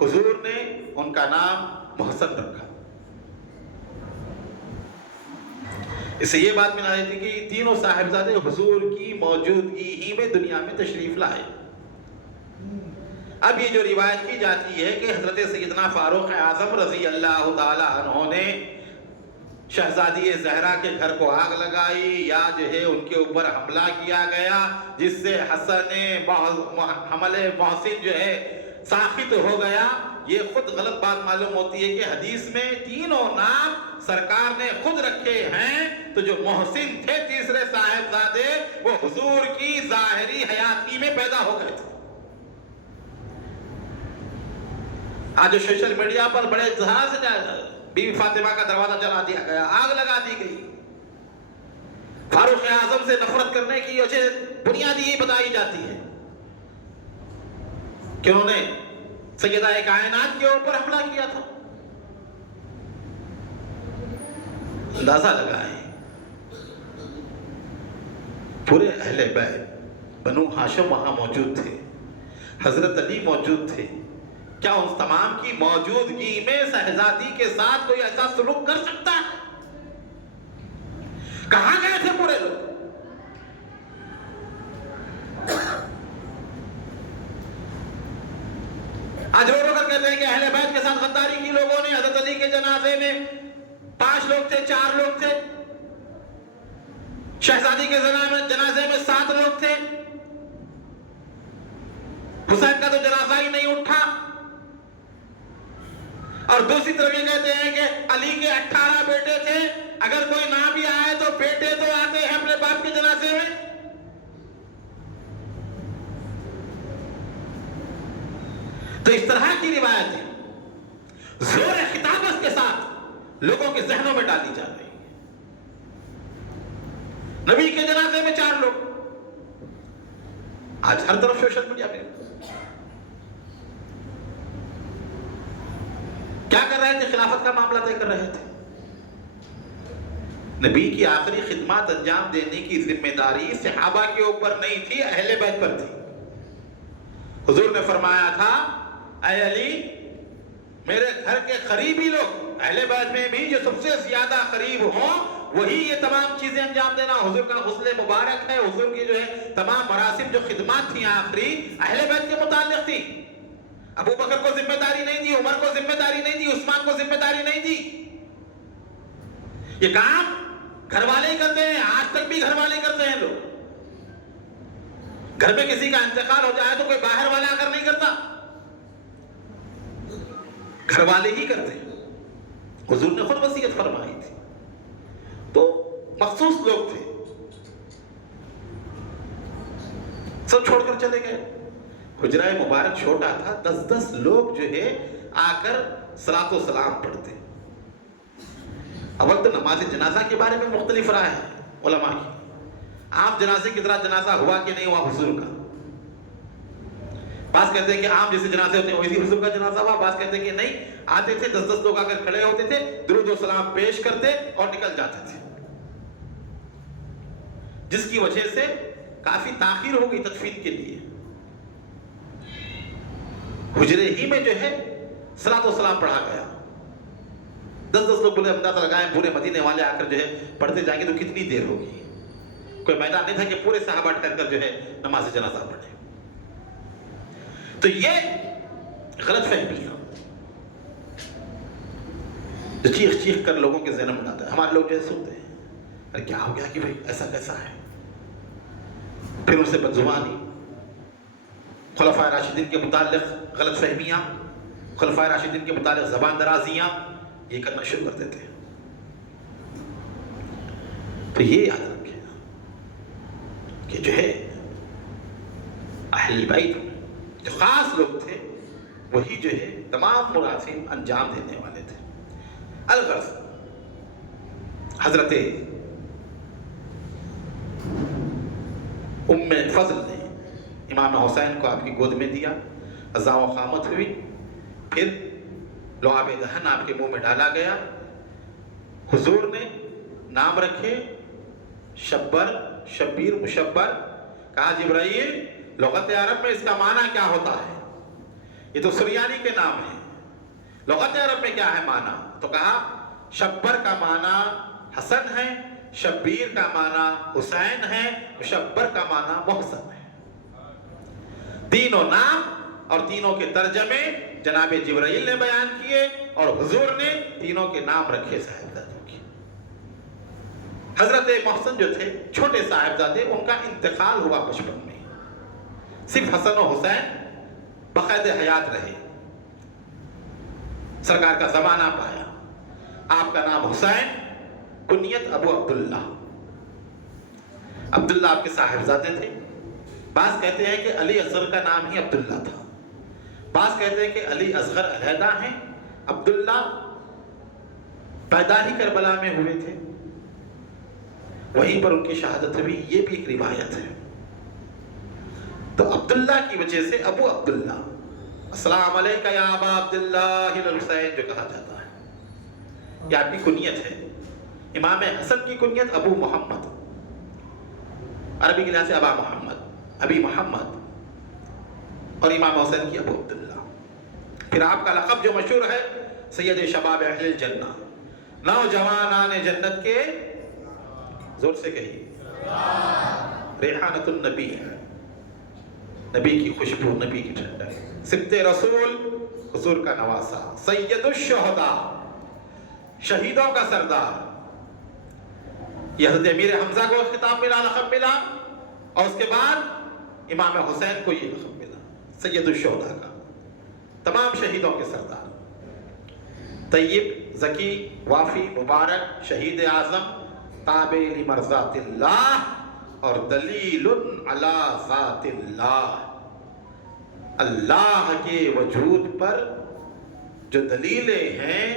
حضور نے ان کا نام محسن رکھا۔ اس سے یہ بات مل رہی تھی کہ تینوں صاحبزادے حضور کی موجودگی ہی میں دنیا میں تشریف لائے۔ اب یہ جو روایت کی جاتی ہے کہ حضرت سیدنا فاروق اعظم رضی اللہ تعالی عنہ نے شہزادی زہرا کے گھر کو آگ لگائی یا جو ہے ان کے اوپر حملہ کیا گیا جس سے حسن حمل محسن جو ہے ساخط ہو گیا، یہ خود غلط بات معلوم ہوتی ہے کہ حدیث میں تینوں نام سرکار نے خود رکھے ہیں، تو جو محسن تھے تیسرے صاحبزادے وہ حضور کی ظاہری حیاتی میں پیدا ہو گئے تھے۔ آج جو سوشل میڈیا پر بڑے اظہار سے بی بی فاطمہ کا دروازہ جلا دیا گیا، آگ لگا دی گئی، فاروق اعظم سے نفرت کرنے کی وجہ بنیادی یہ بتائی جاتی ہے کہ انہوں نے سیدہ کائنات کے اوپر حملہ کیا تھا. اندازہ لگائیں پورے اہل بیت بنو ہاشم وہاں موجود تھے، حضرت علی موجود تھے. کیا ان تمام کی موجودگی میں شہزادی کے ساتھ کوئی ایسا سلوک کر سکتا ہے؟ کہاں گئے تھے پورے لوگ؟ آج رو رو کر کہتے ہیں کہ اہل بیت کے ساتھ غداری کی لوگوں نے. حضرت علی کے جنازے میں 5 لوگ تھے، 4 لوگ تھے. شہزادی کے جنازے میں 7 لوگ تھے. حسین کا تو جنازہ ہی نہیں اٹھا. اور دوسری طرف یہ کہتے ہیں کہ علی کے 18 بیٹے تھے، اگر کوئی نہ بھی آئے تو بیٹے تو آتے ہیں اپنے باپ کے جنازے میں. تو اس طرح کی روایتیں زور خطابت کے ساتھ لوگوں کے ذہنوں میں ڈالی جا رہی ہیں. نبی کے جنازے میں 4 لوگ. آج ہر طرف سوشل میڈیا پہ کیا کر رہے تھے؟ خلافت کا معاملہ طے کر رہے تھے. نبی کی آخری خدمات انجام دینے کی ذمہ داری صحابہ کے اوپر نہیں تھی، اہل بیت پر تھی. حضور نے فرمایا تھا اے علی، میرے گھر کے قریبی لوگ اہل بیت میں بھی جو سب سے زیادہ قریب ہوں وہی یہ تمام چیزیں انجام دینا. حضور کا غسل مبارک ہے، حضور کی جو ہے تمام مراسم جو خدمات تھیں آخری اہل بیت کے متعلق تھی. ابو بکر کو ذمہ داری نہیں دی، عمر کو ذمہ داری نہیں دی، عثمان کو ذمہ داری نہیں دی. یہ کام گھر والے ہی کرتے ہیں. آج تک بھی گھر والے ہی کرتے ہیں. لوگ گھر میں کسی کا انتقال ہو جائے تو کوئی باہر والا آ کر نہیں کرتا، گھر والے ہی کرتے ہیں. حضور نے خود وصیت فرمائی تھی. تو مخصوص لوگ تھے، سب چھوڑ کر چلے گئے. حجرہ مبارک چھوٹا تھا، 10 لوگ جو ہے آ کر صلاۃ و سلام پڑھتے. اول تو نماز جنازہ کے بارے میں مختلف رائے ہے علماء کی. عام جنازے کی طرح جنازہ ہوا کہ نہیں ہوا حضور کا. بعض کہتے ہیں کہ عام جیسے جنازے ہوتے ہیں ویسے حضور کا جنازہ ہوا. بعض کہتے ہیں کہ نہیں، آتے تھے 10 لوگ آ کر کھڑے ہوتے تھے، درود و سلام پیش کرتے اور نکل جاتے تھے، جس کی وجہ سے کافی تاخیر ہو گئی تدفین کے لیے. حجرے ہی میں جو ہے صلاۃ و سلام پڑھا گیا. 10 لوگ بولے اندازہ لگائیں پورے مدینے والے آ کر جو ہے پڑھتے جائیں گے تو کتنی دیر ہوگی. کوئی میدان نہیں تھا کہ پورے صحابہ ٹھہر کر جو ہے نماز جنازہ پڑھے. تو یہ غلط فہمیاں جو چیخ چیخ کر لوگوں کے ذہن میں لاتا ہے. ہمارے لوگ جیسے سنتے ہیں ارے کیا ہو گیا کہ بھائی ایسا کیسا ہے، پھر ان سے بدزبانی، خلفائے راشدین کے متعلق غلط فہمیاں، خلفائے راشدین کے متعلق زبان درازیاں یہ کرنا شروع کر دیتے ہیں. تو یہ یاد رکھیں کہ جو ہے اہل بیت جو خاص لوگ تھے وہی جو ہے تمام مراسم انجام دینے والے تھے. الغرض حضرت ام فضل نے امام حسین کو آپ کی گود میں دیا، عزا و قامت ہوئی، پھر لعاب دہن آپ کے منہ میں ڈالا گیا. حضور نے نام رکھے شبر، شبیر، مشبر. کہا جبرائیل لغت عرب میں اس کا معنی کیا ہوتا ہے؟ یہ تو سریانی کے نام ہے، لغت عرب میں کیا ہے معنی؟ تو کہا شبر کا معنی حسن ہے، شبیر کا معنی حسین ہے، مشبر کا معنی محسن ہے. تینوں نام اور تینوں کے ترجمے جناب جبرائیل نے بیان کیے اور حضور نے تینوں کے نام رکھے صاحبزادوں کی. حضرت محسن جو تھے چھوٹے صاحبزادے، ان کا انتقال ہوا بچپن میں. صرف حسن و حسین بقید حیات رہے، سرکار کا زمانہ پایا. آپ کا نام حسین، کنیت ابو عبداللہ. عبداللہ آپ کے صاحبزادے تھے. بعض کہتے ہیں کہ علی اصغر کا نام ہی عبداللہ تھا، بعض کہتے ہیں کہ علی اصغر علیحدہ ہیں، عبداللہ پیدا ہی کربلا میں ہوئے تھے، وہیں پر ان کی شہادت ہوئی. یہ بھی ایک روایت ہے. تو عبداللہ کی وجہ سے ابو عبداللہ السلام علیکہ یا ابا عبداللہ الحسین جو کہا جاتا ہے، یہ آپ کی کنیت ہے۔ امام حسن کی کنیت ابو محمد، عربی کے لحاظ سے ابا محمد، ابی محمد، اور امام حسین کی ابو عبداللہ۔ پھر آپ کا لقب جو مشہور ہے سید شباب اہل الجنہ، نوجوانان جنت کے، زور سے کہیے، ریحانۃ النبی، نبی کی خوشبو، نبی کی ٹھنڈک، سبط رسول، حضور کا نواسا، سید الشہداء، شہیدوں کا سردار۔ یہ حضرت امیر حمزہ کو خطاب ملا، لقب ملا، اور اس کے بعد امام حسین کو یہ لقب ملا سید الشہداء کا، تمام شہیدوں کے سردار۔ طیب، زکی، وافی، مبارک، شہید اعظم، تابع لمرضات اللہ، اور دلیل علی ذات اللہ، اللہ کے وجود پر جو دلیلیں ہیں،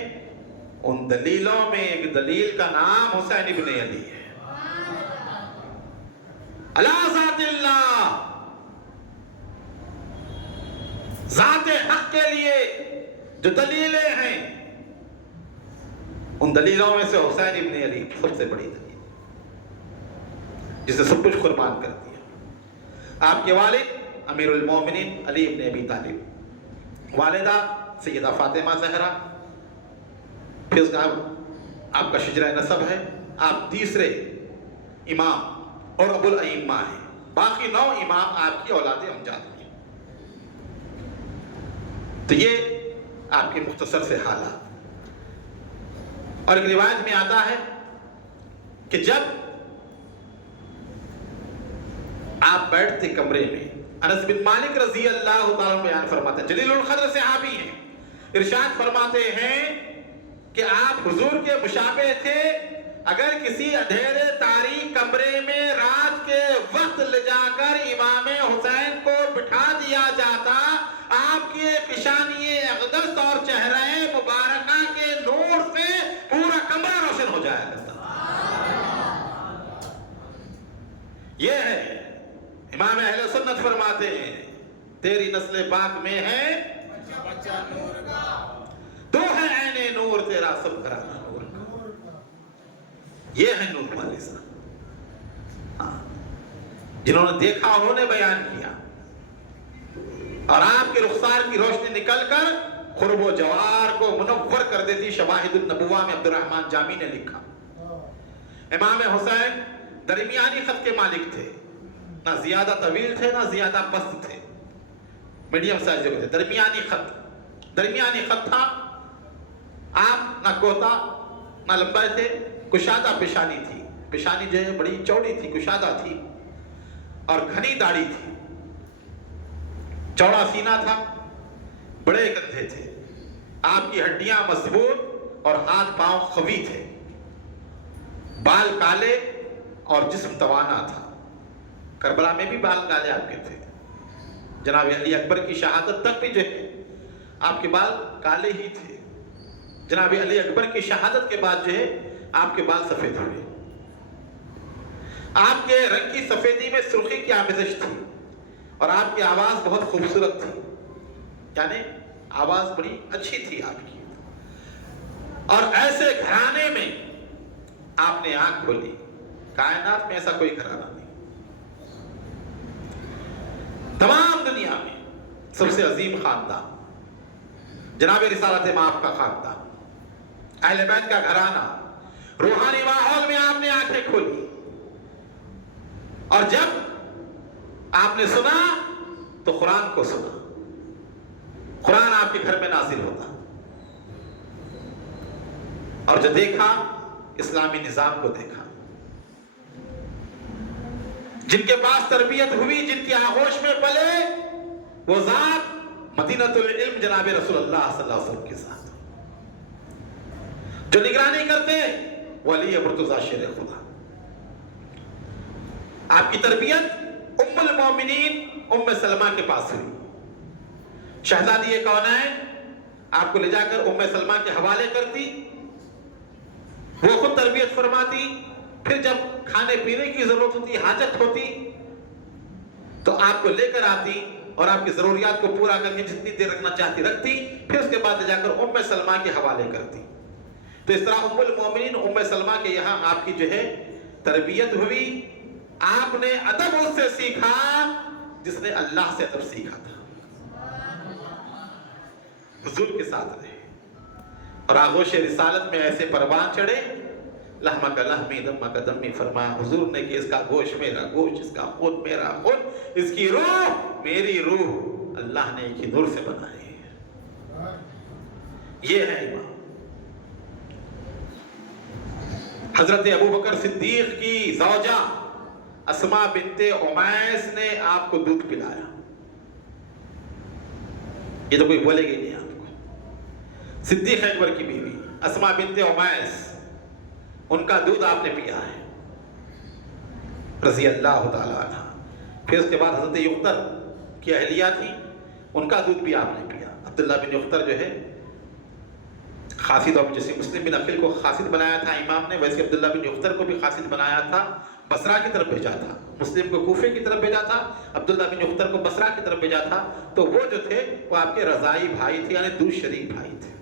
ان دلیلوں میں ایک دلیل کا نام حسین ابن علی ہے۔ علی ذات اللہ، ذات حق کے لیے جو دلیلیں ہیں، ان دلیلوں میں سے حسین ابن علی سب سے بڑی دلیل، جسے سب کچھ قربان کر دیا۔ آپ کے والد امیر المومنین علی ابن ابی طالب، والدہ سیدہ فاطمہ زہرا، پھر اس کا آپ کا شجرہ نسب ہے، آپ تیسرے امام اور ابو الائمہ ہیں، باقی 9 امام آپ کی اولاد امجاد ہیں۔ تو یہ آپ کے مختصر سے حالات۔ اور ایک روایت میں آتا ہے کہ جب آپ بیٹھتے کمرے میں، انس بن مالک رضی اللہ تعالیٰ عنہ بیان فرماتے ہیں، جلیل القدر صحابی ہیں، ارشاد فرماتے ہیں کہ آپ حضور کے مشابہ تھے، اگر کسی اندھیرے تاریک کمرے میں رات کے وقت لے جا کر امام حسین کو بٹھا دیا جاتا، آپ کے پیشانی اقدس اور چہرہ مبارکہ کے نور سے پورا کمرہ روشن ہو جایا کرتا۔ یہ ہے امام اہل سنت فرماتے ہیں، تیری نسل پاک میں ہے بچہ نور کا، تو ہے عین نور تیرا سب گھرانہ نور کا۔ یہ ہے نور والے صاحب، جنہوں نے دیکھا انہوں نے بیان کیا، اور آپ کے رخسار کی روشنی نکل کر قرب و جوار کو منور کر دیتی۔ شواہد النبوہ میں عبد الرحمن جامی نے لکھا، امام حسین درمیانی خط کے مالک تھے، نہ زیادہ طویل تھے نہ زیادہ پست تھے، میڈیم سائز جو تھے، درمیانی خط تھا۔ آپ نہ کوتا نہ لمبا تھے، کشادہ پیشانی تھی، پیشانی جو ہے بڑی چوڑی تھی، کشادہ تھی، اور گھنی داڑھی تھی، چوڑا سینہ تھا، بڑے کندھے تھے، آپ کی ہڈیاں مضبوط اور ہاتھ پاؤں قوی تھے، بال کالے اور جسم توانا تھا۔ کربلا میں بھی بال کالے آپ کے تھے، جناب علی اکبر کی شہادت تک بھی جو ہے آپ کے بال کالے ہی تھے، جناب علی اکبر کی شہادت کے بعد جو ہے آپ کے بال سفید ہوئے۔ آپ کے رنگ کی سفیدی میں سرخی کی آمیزش تھی، اور آپ کی آواز بہت خوبصورت تھی، یعنی آواز بڑی اچھی تھی آپ کی۔ اور ایسے گھرانے میں آپ نے آنکھ کھولی، کائنات میں ایسا کوئی گھرانہ نہیں، تمام دنیا میں سب سے عظیم خاندان، جناب رسالت مآب کا خاندان، اہل بیت کا گھرانہ، روحانی ماحول میں آپ نے آنکھیں کھولی، اور جب آپ نے سنا تو قرآن کو سنا، قرآن آپ کے گھر میں نازل ہوتا، اور جو دیکھا اسلامی نظام کو دیکھا، جن کے پاس تربیت ہوئی، جن کی آغوش میں پلے، وہ ذات مدینۃ العلم جناب رسول اللہ صلی اللہ علیہ وسلم کے ساتھ جو نگرانی کرتے وہ علی مرتضیٰ شیر خدا۔ آپ کی تربیت ام المومنین ام سلمہ کے پاس ہوئی، شہزادی کونین آپ کو لے جا کر ام سلمہ کے حوالے کرتی، وہ خود تربیت فرماتی، پھر جب کھانے پینے کی ضرورت ہوتی، حاجت ہوتی، تو آپ کو لے کر آتی اور آپ کی ضروریات کو پورا کر کے جتنی دیر رکھنا چاہتی رکھتی، پھر اس کے بعد جا کر ام سلمہ کے حوالے کرتی۔ تو اس طرح ام المومنین ام سلمہ کے یہاں آپ کی جو ہے تربیت ہوئی، آپ نے ادب اس سے سیکھا جس نے اللہ سے ادب سیکھا تھا، حضور کے ساتھ رہے اور آغوش رسالت میں ایسے پروان چڑھے، لحمہ کا لحمی دمہ کا دمی، فرمایا حضور نے کہ اس کا گوشت میرا گوشت، اس کا خون میرا خون، اس کی روح میری روح، اللہ نے ایک ہی نور سے بنائی ہے۔ یہ ہے ایمان۔ حضرت ابوبکر صدیق کی زوجہ اسماء بنت عمیس نے آپ کو دودھ پلایا، یہ تو کوئی بولے گی نہیں آپ کو، صدیق اکبر کی بیوی اسماء بنت عمیس، ان کا دودھ آپ نے پیا ہے رضی اللہ تعالیٰ عنہ۔ پھر اس کے بعد حضرت یختر کی اہلیہ تھی، ان کا دودھ بھی آپ نے پیا۔ عبداللہ بن یختر جو ہے خاسد، اور جیسے مسلم بن عقیل کو خاسد بنایا تھا امام نے، ویسے عبداللہ بن یختر کو بھی خاسد بنایا تھا، بصرہ کی طرف بھیجا تھا، مسلم کو کوفے کی طرف بھیجا تھا، عبداللہ بن یختر کو بصرہ کی طرف بھیجا تھا۔ تو وہ جو تھے وہ آپ کے رضائی بھائی تھے، یعنی دو شریک بھائی تھے۔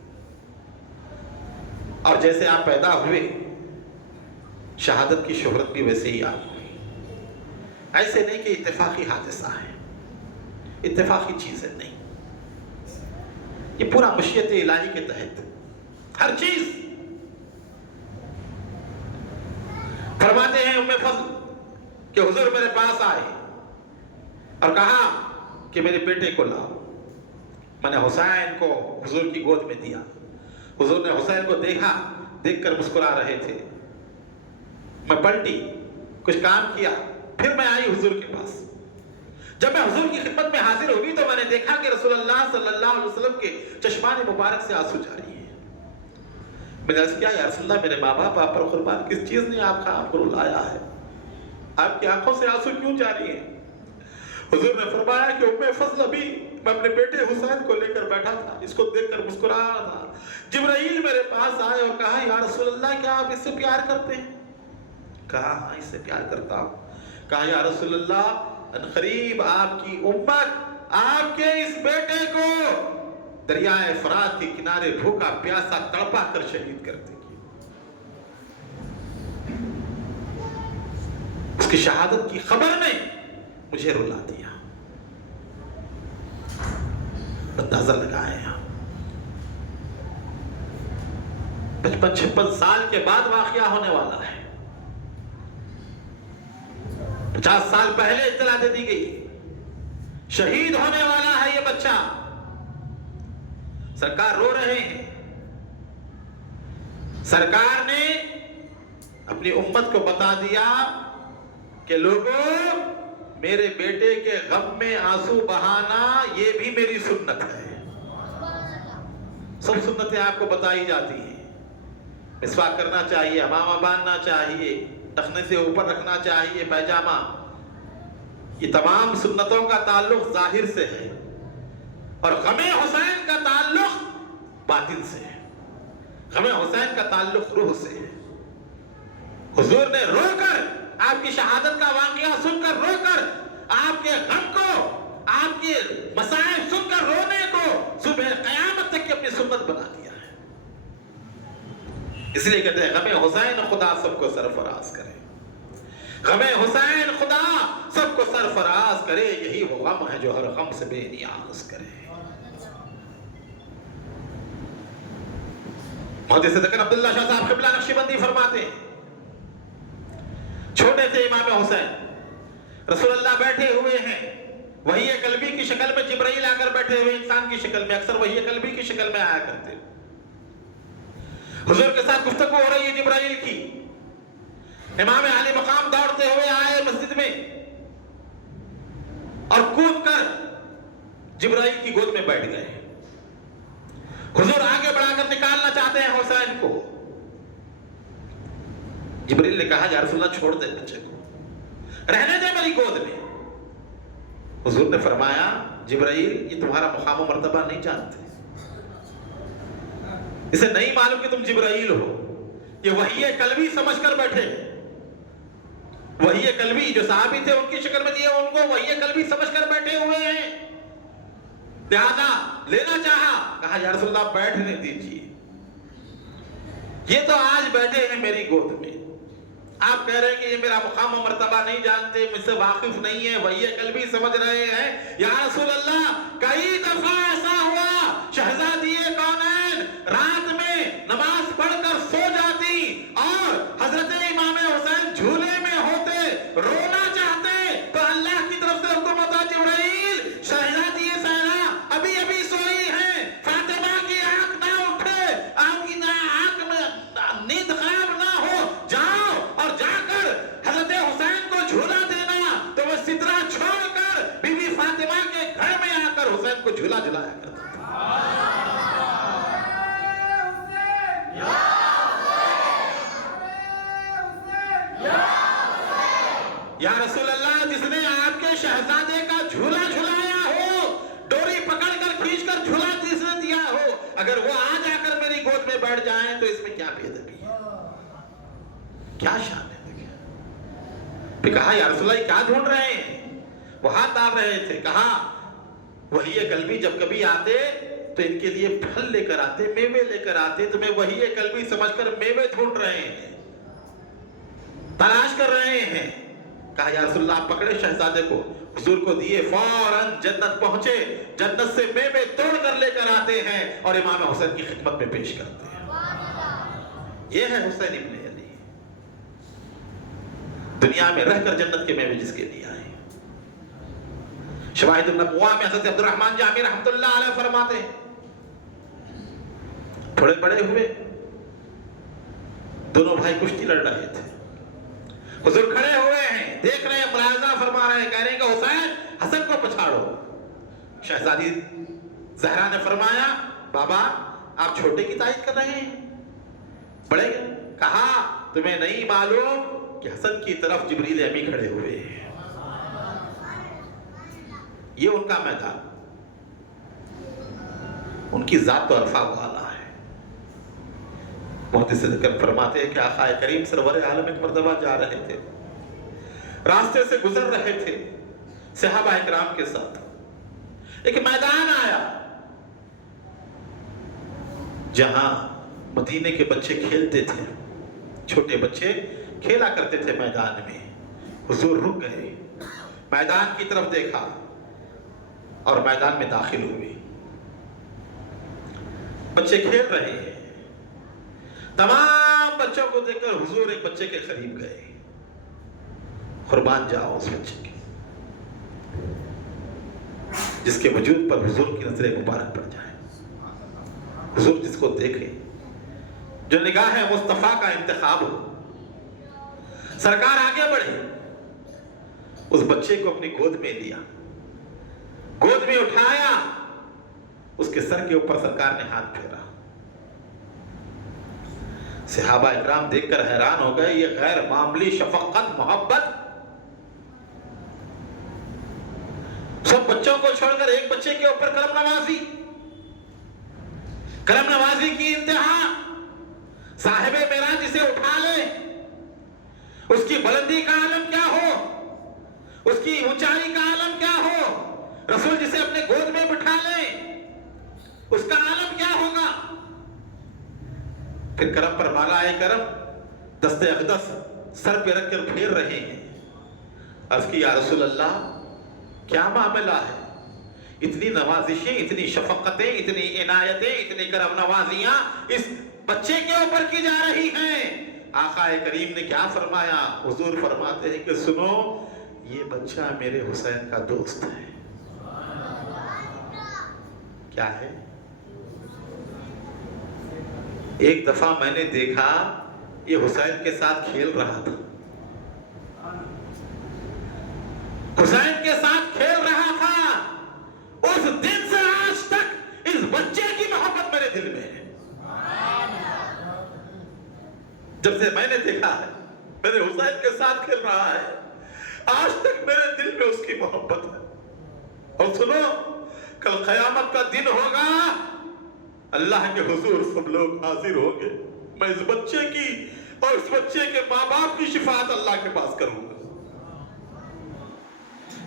اور جیسے آپ پیدا ہوئے شہادت کی شہرت بھی ویسے ہی آپ ہوئی۔ ایسے نہیں کہ اتفاقی حادثہ ہے، اتفاقی چیزیں نہیں، یہ پورا مشیت الہی کے تحت ہر چیز۔ فرماتے ہیں ام فضل کہ حضور میرے پاس آئے اور کہا کہ میرے بیٹے کو لاؤ۔ میں نے حسین کو حضور کی گود میں دیا، حضور نے حسین کو دیکھا، دیکھ کر مسکرا رہے تھے۔ میں پلٹی، کچھ کام کیا، پھر میں آئی حضور کے پاس۔ جب میں حضور کی خدمت میں حاضر ہوگی تو میں نے دیکھا کہ رسول اللہ صلی اللہ علیہ وسلم کے چشمان مبارک سے آنسو جاری ہیں۔ میں نے عرض کیا یا رسول اللہ، میرے ماں باپ آپ پر قربان، کس چیز نے آپ کو رلایا ہے؟ آپ کی آنکھوں سے آنسو کیوں جاری ہیں؟ حضور نے فرمایا کہ ام فضل، ابھی میں اپنے بیٹے حسین کو لے کر بیٹھا تھا، اس کو دیکھ کر مسکرا رہا تھا، جبرائیل میرے پاس آئے اور کہا یا رسول اللہ کیا آپ اس سے پیار کرتے ہیں؟ کہا ہاں اس سے پیار کرتا ہوں۔ کہا یا رسول اللہ قریب آپ کی امت آپ کے اس بیٹے کو دریائے فرات کے کنارے بھوکا پیاسا تڑپا کر شہید کر دے گی۔ اس کی شہادت کی خبر نے مجھے رلا دیا۔ اندازہ لگائے ہیں 55-56 سال کے بعد واقعہ ہونے والا ہے، 50 سال پہلے اطلاع دے دی گئی، شہید ہونے والا ہے یہ بچہ۔ سرکار رو رہے ہیں، سرکار نے اپنی امت کو بتا دیا کہ لوگوں، میرے بیٹے کے غم میں آنسو بہانا یہ بھی میری سنت ہے۔ سب سنتیں آپ کو بتائی جاتی ہیں، مسواک کرنا چاہیے، امامہ باندھنا چاہیے، ٹخنے سے اوپر رکھنا چاہیے پیجامہ، یہ تمام سنتوں کا تعلق ظاہر سے ہے، اور غم حسین کا تعلق باطن سے ہے، غم حسین کا تعلق روح سے ہے۔ حضور نے رو کر آپ کی شہادت کا واقعہ سن کر، رو کر آپ کے غم کو، آپ کے مسائل سن کر رونے کو صبح قیامت تک کی اپنی سنت بنا دیا ہے۔ اس لیے کہتے ہیں غم حسین خدا سب کو سرفراز کرے، غم حسین خدا سب کو سرفراز کرے، یہی وہ غم ہے جو ہر غم سے بے نیاز کرے۔ محدث دکن عبداللہ شاہ صاحب قبلہ نقشبندی فرماتے ہیں، چھوٹے سے امام حسین، رسول اللہ بیٹھے ہوئے ہیں، وحی قلبی کی شکل میں، جبرائیل آ کر بیٹھے ہوئے انسان کی شکل میں، اکثر وحی قلبی کی شکل میں آیا کرتے، حضور کے ساتھ گفتگو ہو رہی ہے جبرائیل کی۔ امام علی مقام دوڑتے ہوئے آئے مسجد میں اور کود کر جبرائیل کی گود میں بیٹھ گئے۔ حضور آگے بڑھا کر نکالنا چاہتے ہیں حسین کو، جبرائیل نے کہا یا رسول اللہ چھوڑ دے بچے کو، رہنے دے میری گود میں۔ حضور نے فرمایا جبرائیل یہ تمہارا مقام و مرتبہ نہیں جانتے، اسے نہیں معلوم کہ تم جبرائیل ہو، یہ وحی قلبی سمجھ کر بیٹھے ہیں، وحی قلبی جو صحابی تھے ان کی شکل میں دیے، ان کو وحی قلبی سمجھ کر بیٹھے ہوئے ہیں، لہذا لینا چاہا، کہا یا رسول اللہ بیٹھنے دیجیے، یہ تو آج بیٹھے ہیں میری گود میں، آپ کہہ رہے ہیں کہ یہ میرا مقام و مرتبہ نہیں جانتے، مجھ سے واقف نہیں ہے، وہی قلبی سمجھ رہے ہیں۔ یا رسول اللہ کئی دفعہ ایسا ہوا شہزادی کونین رات میں نماز پڑھ کر سو جاتی اور حضرت امام حسین جھولے میں ہوتے، رونا چاہتے تو اللہ کی طرف سے حکم ہوتا جبرائیل شہزادی سہرا ابھی ابھی سوئی ہیں، فاطمہ کی آنکھ نہ اٹھے، آپ کی آنکھ میں نیند خراب نہ ہو، جاؤ اور جا کر حضرت حسین کو جھولا دینا۔ تو وہ سترہ چھوڑ کر بی بی فاطمہ کے گھر میں آ کر حسین کو جھولا جھلایا کرتا تھا۔ یا رسول اللہ جس نے آپ کے شہزادے کا جھولا جھلایا ہو، ڈوری پکڑ کر کھینچ کر جھولا جس نے دیا ہو، اگر وہ آ جا کر میری گود میں بیٹھ جائیں تو اس میں کیا بے ادبی ہے، کیا شان ہے۔ پھر کہا یا رسول اللہ کیا ڈھونڈ رہے ہیں؟ وہ ہاتھ ڈال رہے تھے، کہا وحی قلبی جب کبھی آتے تو ان کے لیے پھل لے کر آتے، میوے لے کر آتے، تو میں وحی قلبی سمجھ کر میوے ڈھونڈ رہے ہیں، تلاش کر رہے ہیں۔ کہا یا رسول اللہ آپ پکڑے شہزادے کو، حضور کو دیے، فوراً جنت پہنچے، جنت سے میوے توڑ کر لے کر آتے ہیں اور امام حسین کی خدمت میں پیش کرتے ہیں۔ یہ ہے حسین ابن علی، دنیا میں رہ کر جنت کے میوے جس کے لیے آئے۔ شواہد النبوہ میں حضرت عبد الرحمن جامی رحمۃ اللہ علیہ فرماتے ہیں، تھوڑے بڑے ہوئے، دونوں بھائی کشتی لڑ رہے تھے، حضور کھڑے ہوئے ہیں، دیکھ رہے ہیں، ملاحظہ فرما رہے ہیں، کہہ رہے ہیں کہ حسین حسن کو پچھاڑو۔ شہزادی زہرا نے فرمایا بابا آپ چھوٹے کی تائید کر رہے ہیں، بڑے گئے؟ کہا تمہیں نہیں معلوم کہ حسن کی طرف جبریل امی کھڑے ہوئے ہیں، یہ ان کا میدان، ان کی ذات تو عرفہ والا ہے۔ محدث ذکر فرماتے ہیں کہ آقا کریم سرور عالم ایک مرتبہ جا رہے تھے، راستے سے گزر رہے تھے صحابہ اکرام کے ساتھ، ایک میدان آیا جہاں مدینے کے بچے کھیلتے تھے، چھوٹے بچے کھیلا کرتے تھے میدان میں۔ حضور رک گئے، میدان کی طرف دیکھا اور میدان میں داخل ہوئے، بچے کھیل رہے ہیں، تمام بچوں کو دیکھ کر حضور ایک بچے کے قریب گئے، قربان جاؤ اس بچے کے، جس کے وجود پر حضور کی نظر مبارک پڑ جائے۔ حضور جس کو دیکھے، جو نگاہ مصطفیٰ کا انتخاب ہو، سرکار آگے بڑھے، اس بچے کو اپنی گود میں لیا، گود میں اٹھایا، اس کے سر کے اوپر سرکار نے ہاتھ پھیرا۔ صحابہ اکرام دیکھ کر حیران ہو گئے، یہ غیر معمولی شفقت، محبت، سب بچوں کو چھوڑ کر ایک بچے کے اوپر کرم نوازی، کرم نوازی کی انتہا۔ صاحب معراج جسے اٹھا لے، اس کی بلندی کا عالم کیا ہو، اس کی اونچائی کا عالم کیا ہو، رسول جسے اپنے گود میں بٹھا لے، اس کا عالم کیا ہوگا۔ پھر کرم پر مالا کرم، دست اقدس سر پہ رکھ کر پھیر رہے ہیں۔ عرض کی یا رسول اللہ کیا معاملہ ہے، اتنی نوازشیں، اتنی شفقتیں، اتنی عنایتیں، اتنی کرم نوازیاں اس بچے کے اوپر کی جا رہی ہیں۔ آقا کریم نے کیا فرمایا؟ حضور فرماتے ہیں کہ سنو، یہ بچہ میرے حسین کا دوست ہے۔ کیا ہے؟ ایک دفعہ میں نے دیکھا یہ حسین کے ساتھ کھیل رہا تھا، حسین کے ساتھ کھیل رہا تھا، اس دن سے آج تک اس بچے کی محبت میرے دل میں ہے۔ جب سے میں نے دیکھا ہے میرے حسین کے ساتھ کھیل رہا ہے، آج تک میرے دل میں اس کی محبت ہے۔ اور سنو، کل قیامت کا دن ہوگا، اللہ کے حضور سب لوگ حاضر ہوں گے، میں اس بچے کی اور اس بچے کے ماں باپ کی شفاعت اللہ کے پاس کروں گا۔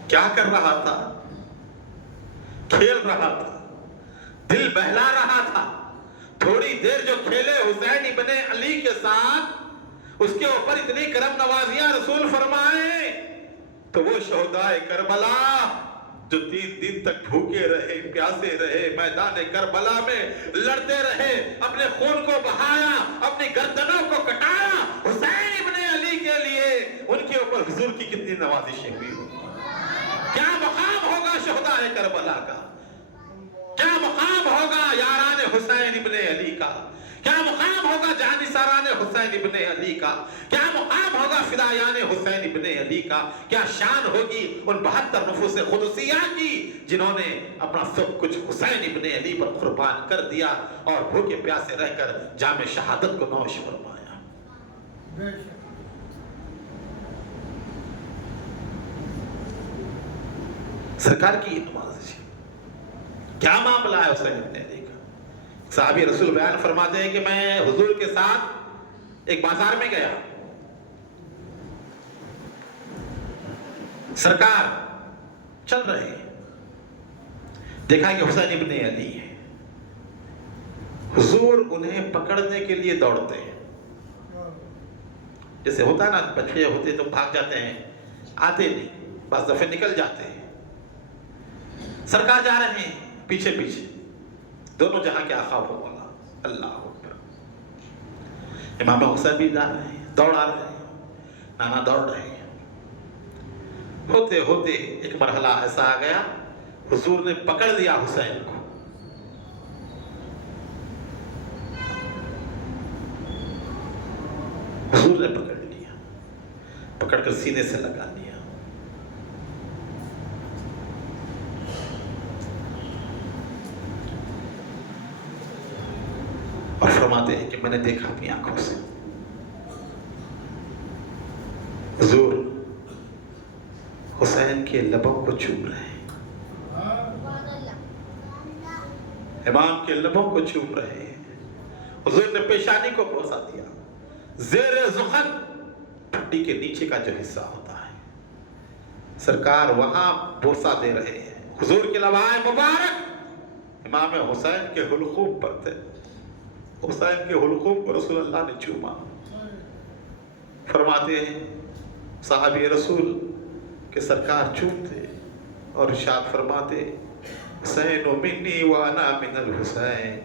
کیا کر رہا تھا؟ کھیل رہا تھا، دل بہلا رہا تھا. تھوڑی دیر جو کھیلے حسین ابن علی کے ساتھ, اس کے اوپر اتنی کرم نوازیاں رسول فرمائے, تو وہ شہدائے کربلا جو 3 دن تک بھوکے رہے, پیاسے رہے, میدان کربلا میں لڑتے رہے, اپنے خون کو بہایا, اپنی گردنوں کو کٹایا حسین ابن علی کے لیے, ان کے اوپر حضور کی کتنی نوازشیں ہوئی. کیا مقام ہوگا شہدائے کربلا کا, کیا مقام ہوگا یاران حسین ابن علی کا, کیا مقام ہوگا جانثاران حسین ابن علی کا, کیا مقام ہوگا فدایان حسین ابن علی کا, کیا شان ہوگی ان 72 نفوس قدسیہ کی جنہوں نے اپنا سب کچھ حسین ابن علی پر قربان کر دیا اور بھوکے پیاسے رہ کر جام شہادت کو نوش فرمایا. سرکار کی نماز, کیا معاملہ ہے حسین ابن علی کا. صحابی رسول بیان فرماتے ہیں کہ میں حضور کے ساتھ ایک بازار میں گیا, سرکار چل رہے ہیں, دیکھا کہ حسین ابن علی ہے. حضور انہیں پکڑنے کے لیے دوڑتے ہیں, جیسے ہوتا ہے نا بچے ہوتے تو بھاگ جاتے ہیں, آتے نہیں, بعض دفعے نکل جاتے ہیں. سرکار جا رہے ہیں پیچھے پیچھے, دونوں جہاں کے آقا ہو والا, اللہ اکبر. امام حسین بھی جا رہے ہیں, دوڑا رہے ہیں, نانا دوڑ رہے ہیں. ہوتے ہوتے ایک مرحلہ ایسا آ گیا, حضور نے پکڑ لیا حسین کو. حضور نے پکڑ لیا, پکڑ کر سینے سے لگا لیا. اور فرماتے ہیں کہ میں نے دیکھا اپنی آنکھوں سے حضور حسین کے لبوں کو چوم رہے ہیں, امام کے لبوں کو چوم رہے ہیں. حضور نے پیشانی کو بوسہ دیا, زیر زخن پھٹی کے نیچے کا جو حصہ ہوتا ہے, سرکار وہاں بوسہ دے رہے ہیں. حضور کے لبائے مبارک امام حسین کے حلقوم پر تھے, حسین کے حلقوم کو رسول اللہ نے چوما. فرماتے ہیں صحابی رسول کہ سرکار چومتے اور ارشاد فرماتے حسین منی وانا من الحسین,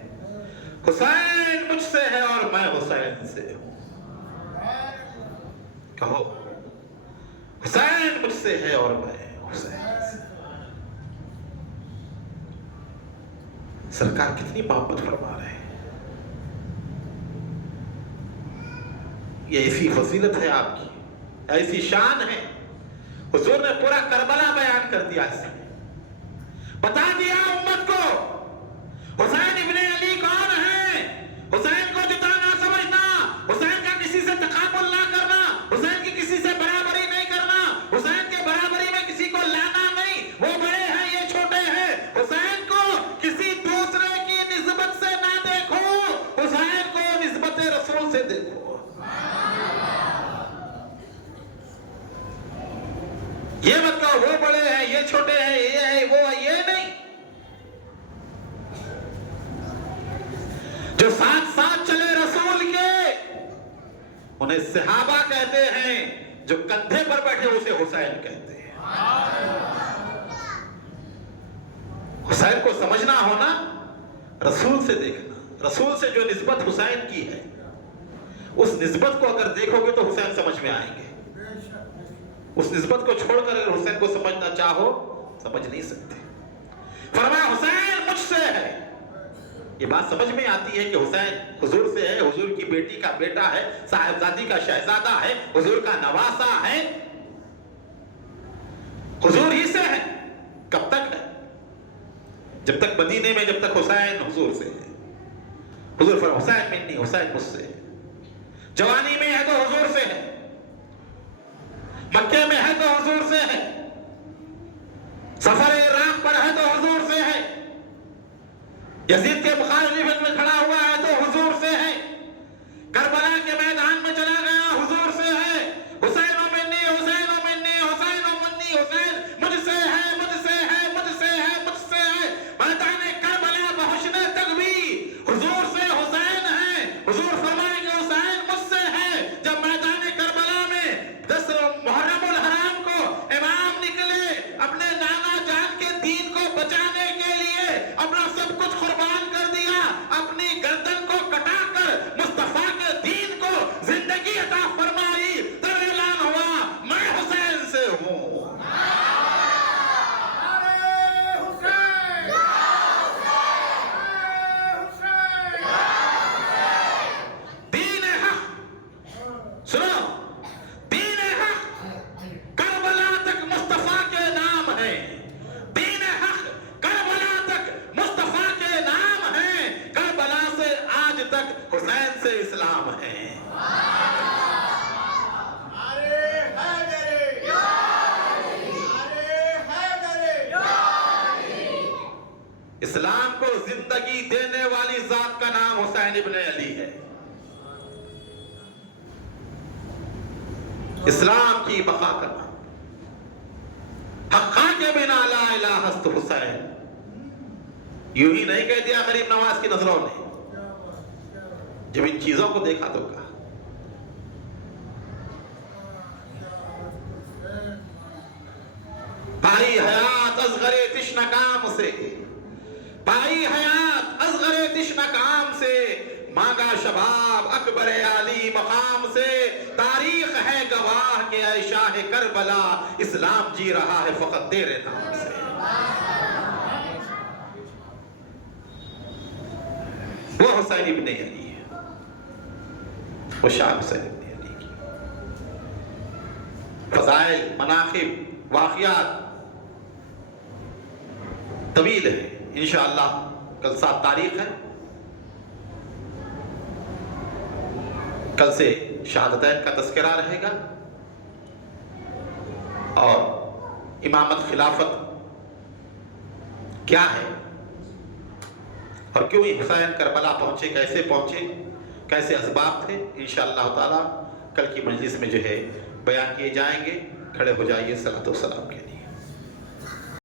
حسین مجھ سے ہے اور میں حسین سے ہوں. کہو حسین مجھ سے ہے اور میں حسین سے. سرکار کتنی محبت فرما رہے ہیں. یہ ایسی فضیلت ہے آپ کی, ایسی شان ہے. حضور نے پورا کربلا بیان کر دیا, اس میں بتا دیا امت کو حسین ابن علی کون ہے. حسین کو جتانا سمجھنا, حسین کا کسی سے تقابل نہ کرنا, حسین کی کسی سے برابری نہیں کرنا, حسین کے برابری میں کسی کو لانا نہیں. وہ بڑے ہیں یہ چھوٹے ہیں. حسین کو کسی دوسرے کی نسبت سے نہ دیکھو, حسین کو نسبت رسول سے دیکھو. یہ مت کہو وہ بڑے ہیں یہ چھوٹے ہیں, یہ ہے وہ ہے, یہ نہیں. جو ساتھ ساتھ چلے رسول کے انہیں صحابہ کہتے ہیں, جو کندھے پر بیٹھے اسے حسین کہتے ہیں. حسین کو سمجھنا ہونا, رسول سے دیکھنا. رسول سے جو نسبت حسین کی ہے, اس نسبت کو اگر دیکھو گے تو حسین سمجھ میں آئیں گے. اس نسبت کو چھوڑ کر اگر حسین کو سمجھنا چاہو سمجھ نہیں سکتے. فرمایا حسین مجھ سے ہے. یہ بات سمجھ میں آتی ہے کہ حسین حضور سے ہے, حضور کی بیٹی کا بیٹا ہے, صاحبزادی کا شہزادہ ہے, حضور کا نواسا ہے, حضور ہی سے ہے. کب تک ہے؟ جب تک مدینے میں, جب تک حسین حضور سے ہے. حضور فرمایا حسین منی, حسین مجھ سے ہے. جوانی میں ہے تو حضور سے ہے, مکے میں ہے تو حضور سے ہے, سفر عراق پر ہے تو حضور سے ہے, یزید کے مخالفت میں کھڑا ہوا ہے تو حضور سے ہے, کربلا کے میدان میں چلا گیا حضور سے ہے. حسین و منی, حسین و منی, حسین و منی, حسین مجھ سے ہے, مجھ سے ہے, مجھ سے ہے, مجھ سے ہے. میدان کربلا پہنچنے اسلام کو زندگی دینے والی ذات کا نام حسین ابن علی ہے۔ اسلام کی بقا کرنا، حقا کے بنا لا الہ است حسین، یوں ہی نہیں کہہ دیا غریب نواز کی نظروں نے، جب ان چیزوں کو دیکھا تو کہا پائی حیات اصغر تشنہ کام سے، پائی حیات اصغر تشنہ کام سے، مانگا شباب اکبر عالی مقام سے، تاریخ ہے گواہ کہ اے شاہ کربلا اسلام جی رہا ہے فقط تیرے نام سے۔ وہ حسین ابن علی ہے، وہ شان حسین ابن علی کی فضائل، مناقب، واقعات طویل ہے۔ انشاءاللہ کل 7 تاریخ ہے، کل سے شہادتین کا تذکرہ رہے گا، اور امامت خلافت کیا ہے اور کیوں حسین کربلا پہنچے، کیسے پہنچے، کیسے اسباب تھے، انشاءاللہ تعالی کل کی مجلس میں جو ہے بیان کیے جائیں گے۔ کھڑے ہو جائیے صلاۃ و سلام کے لیے۔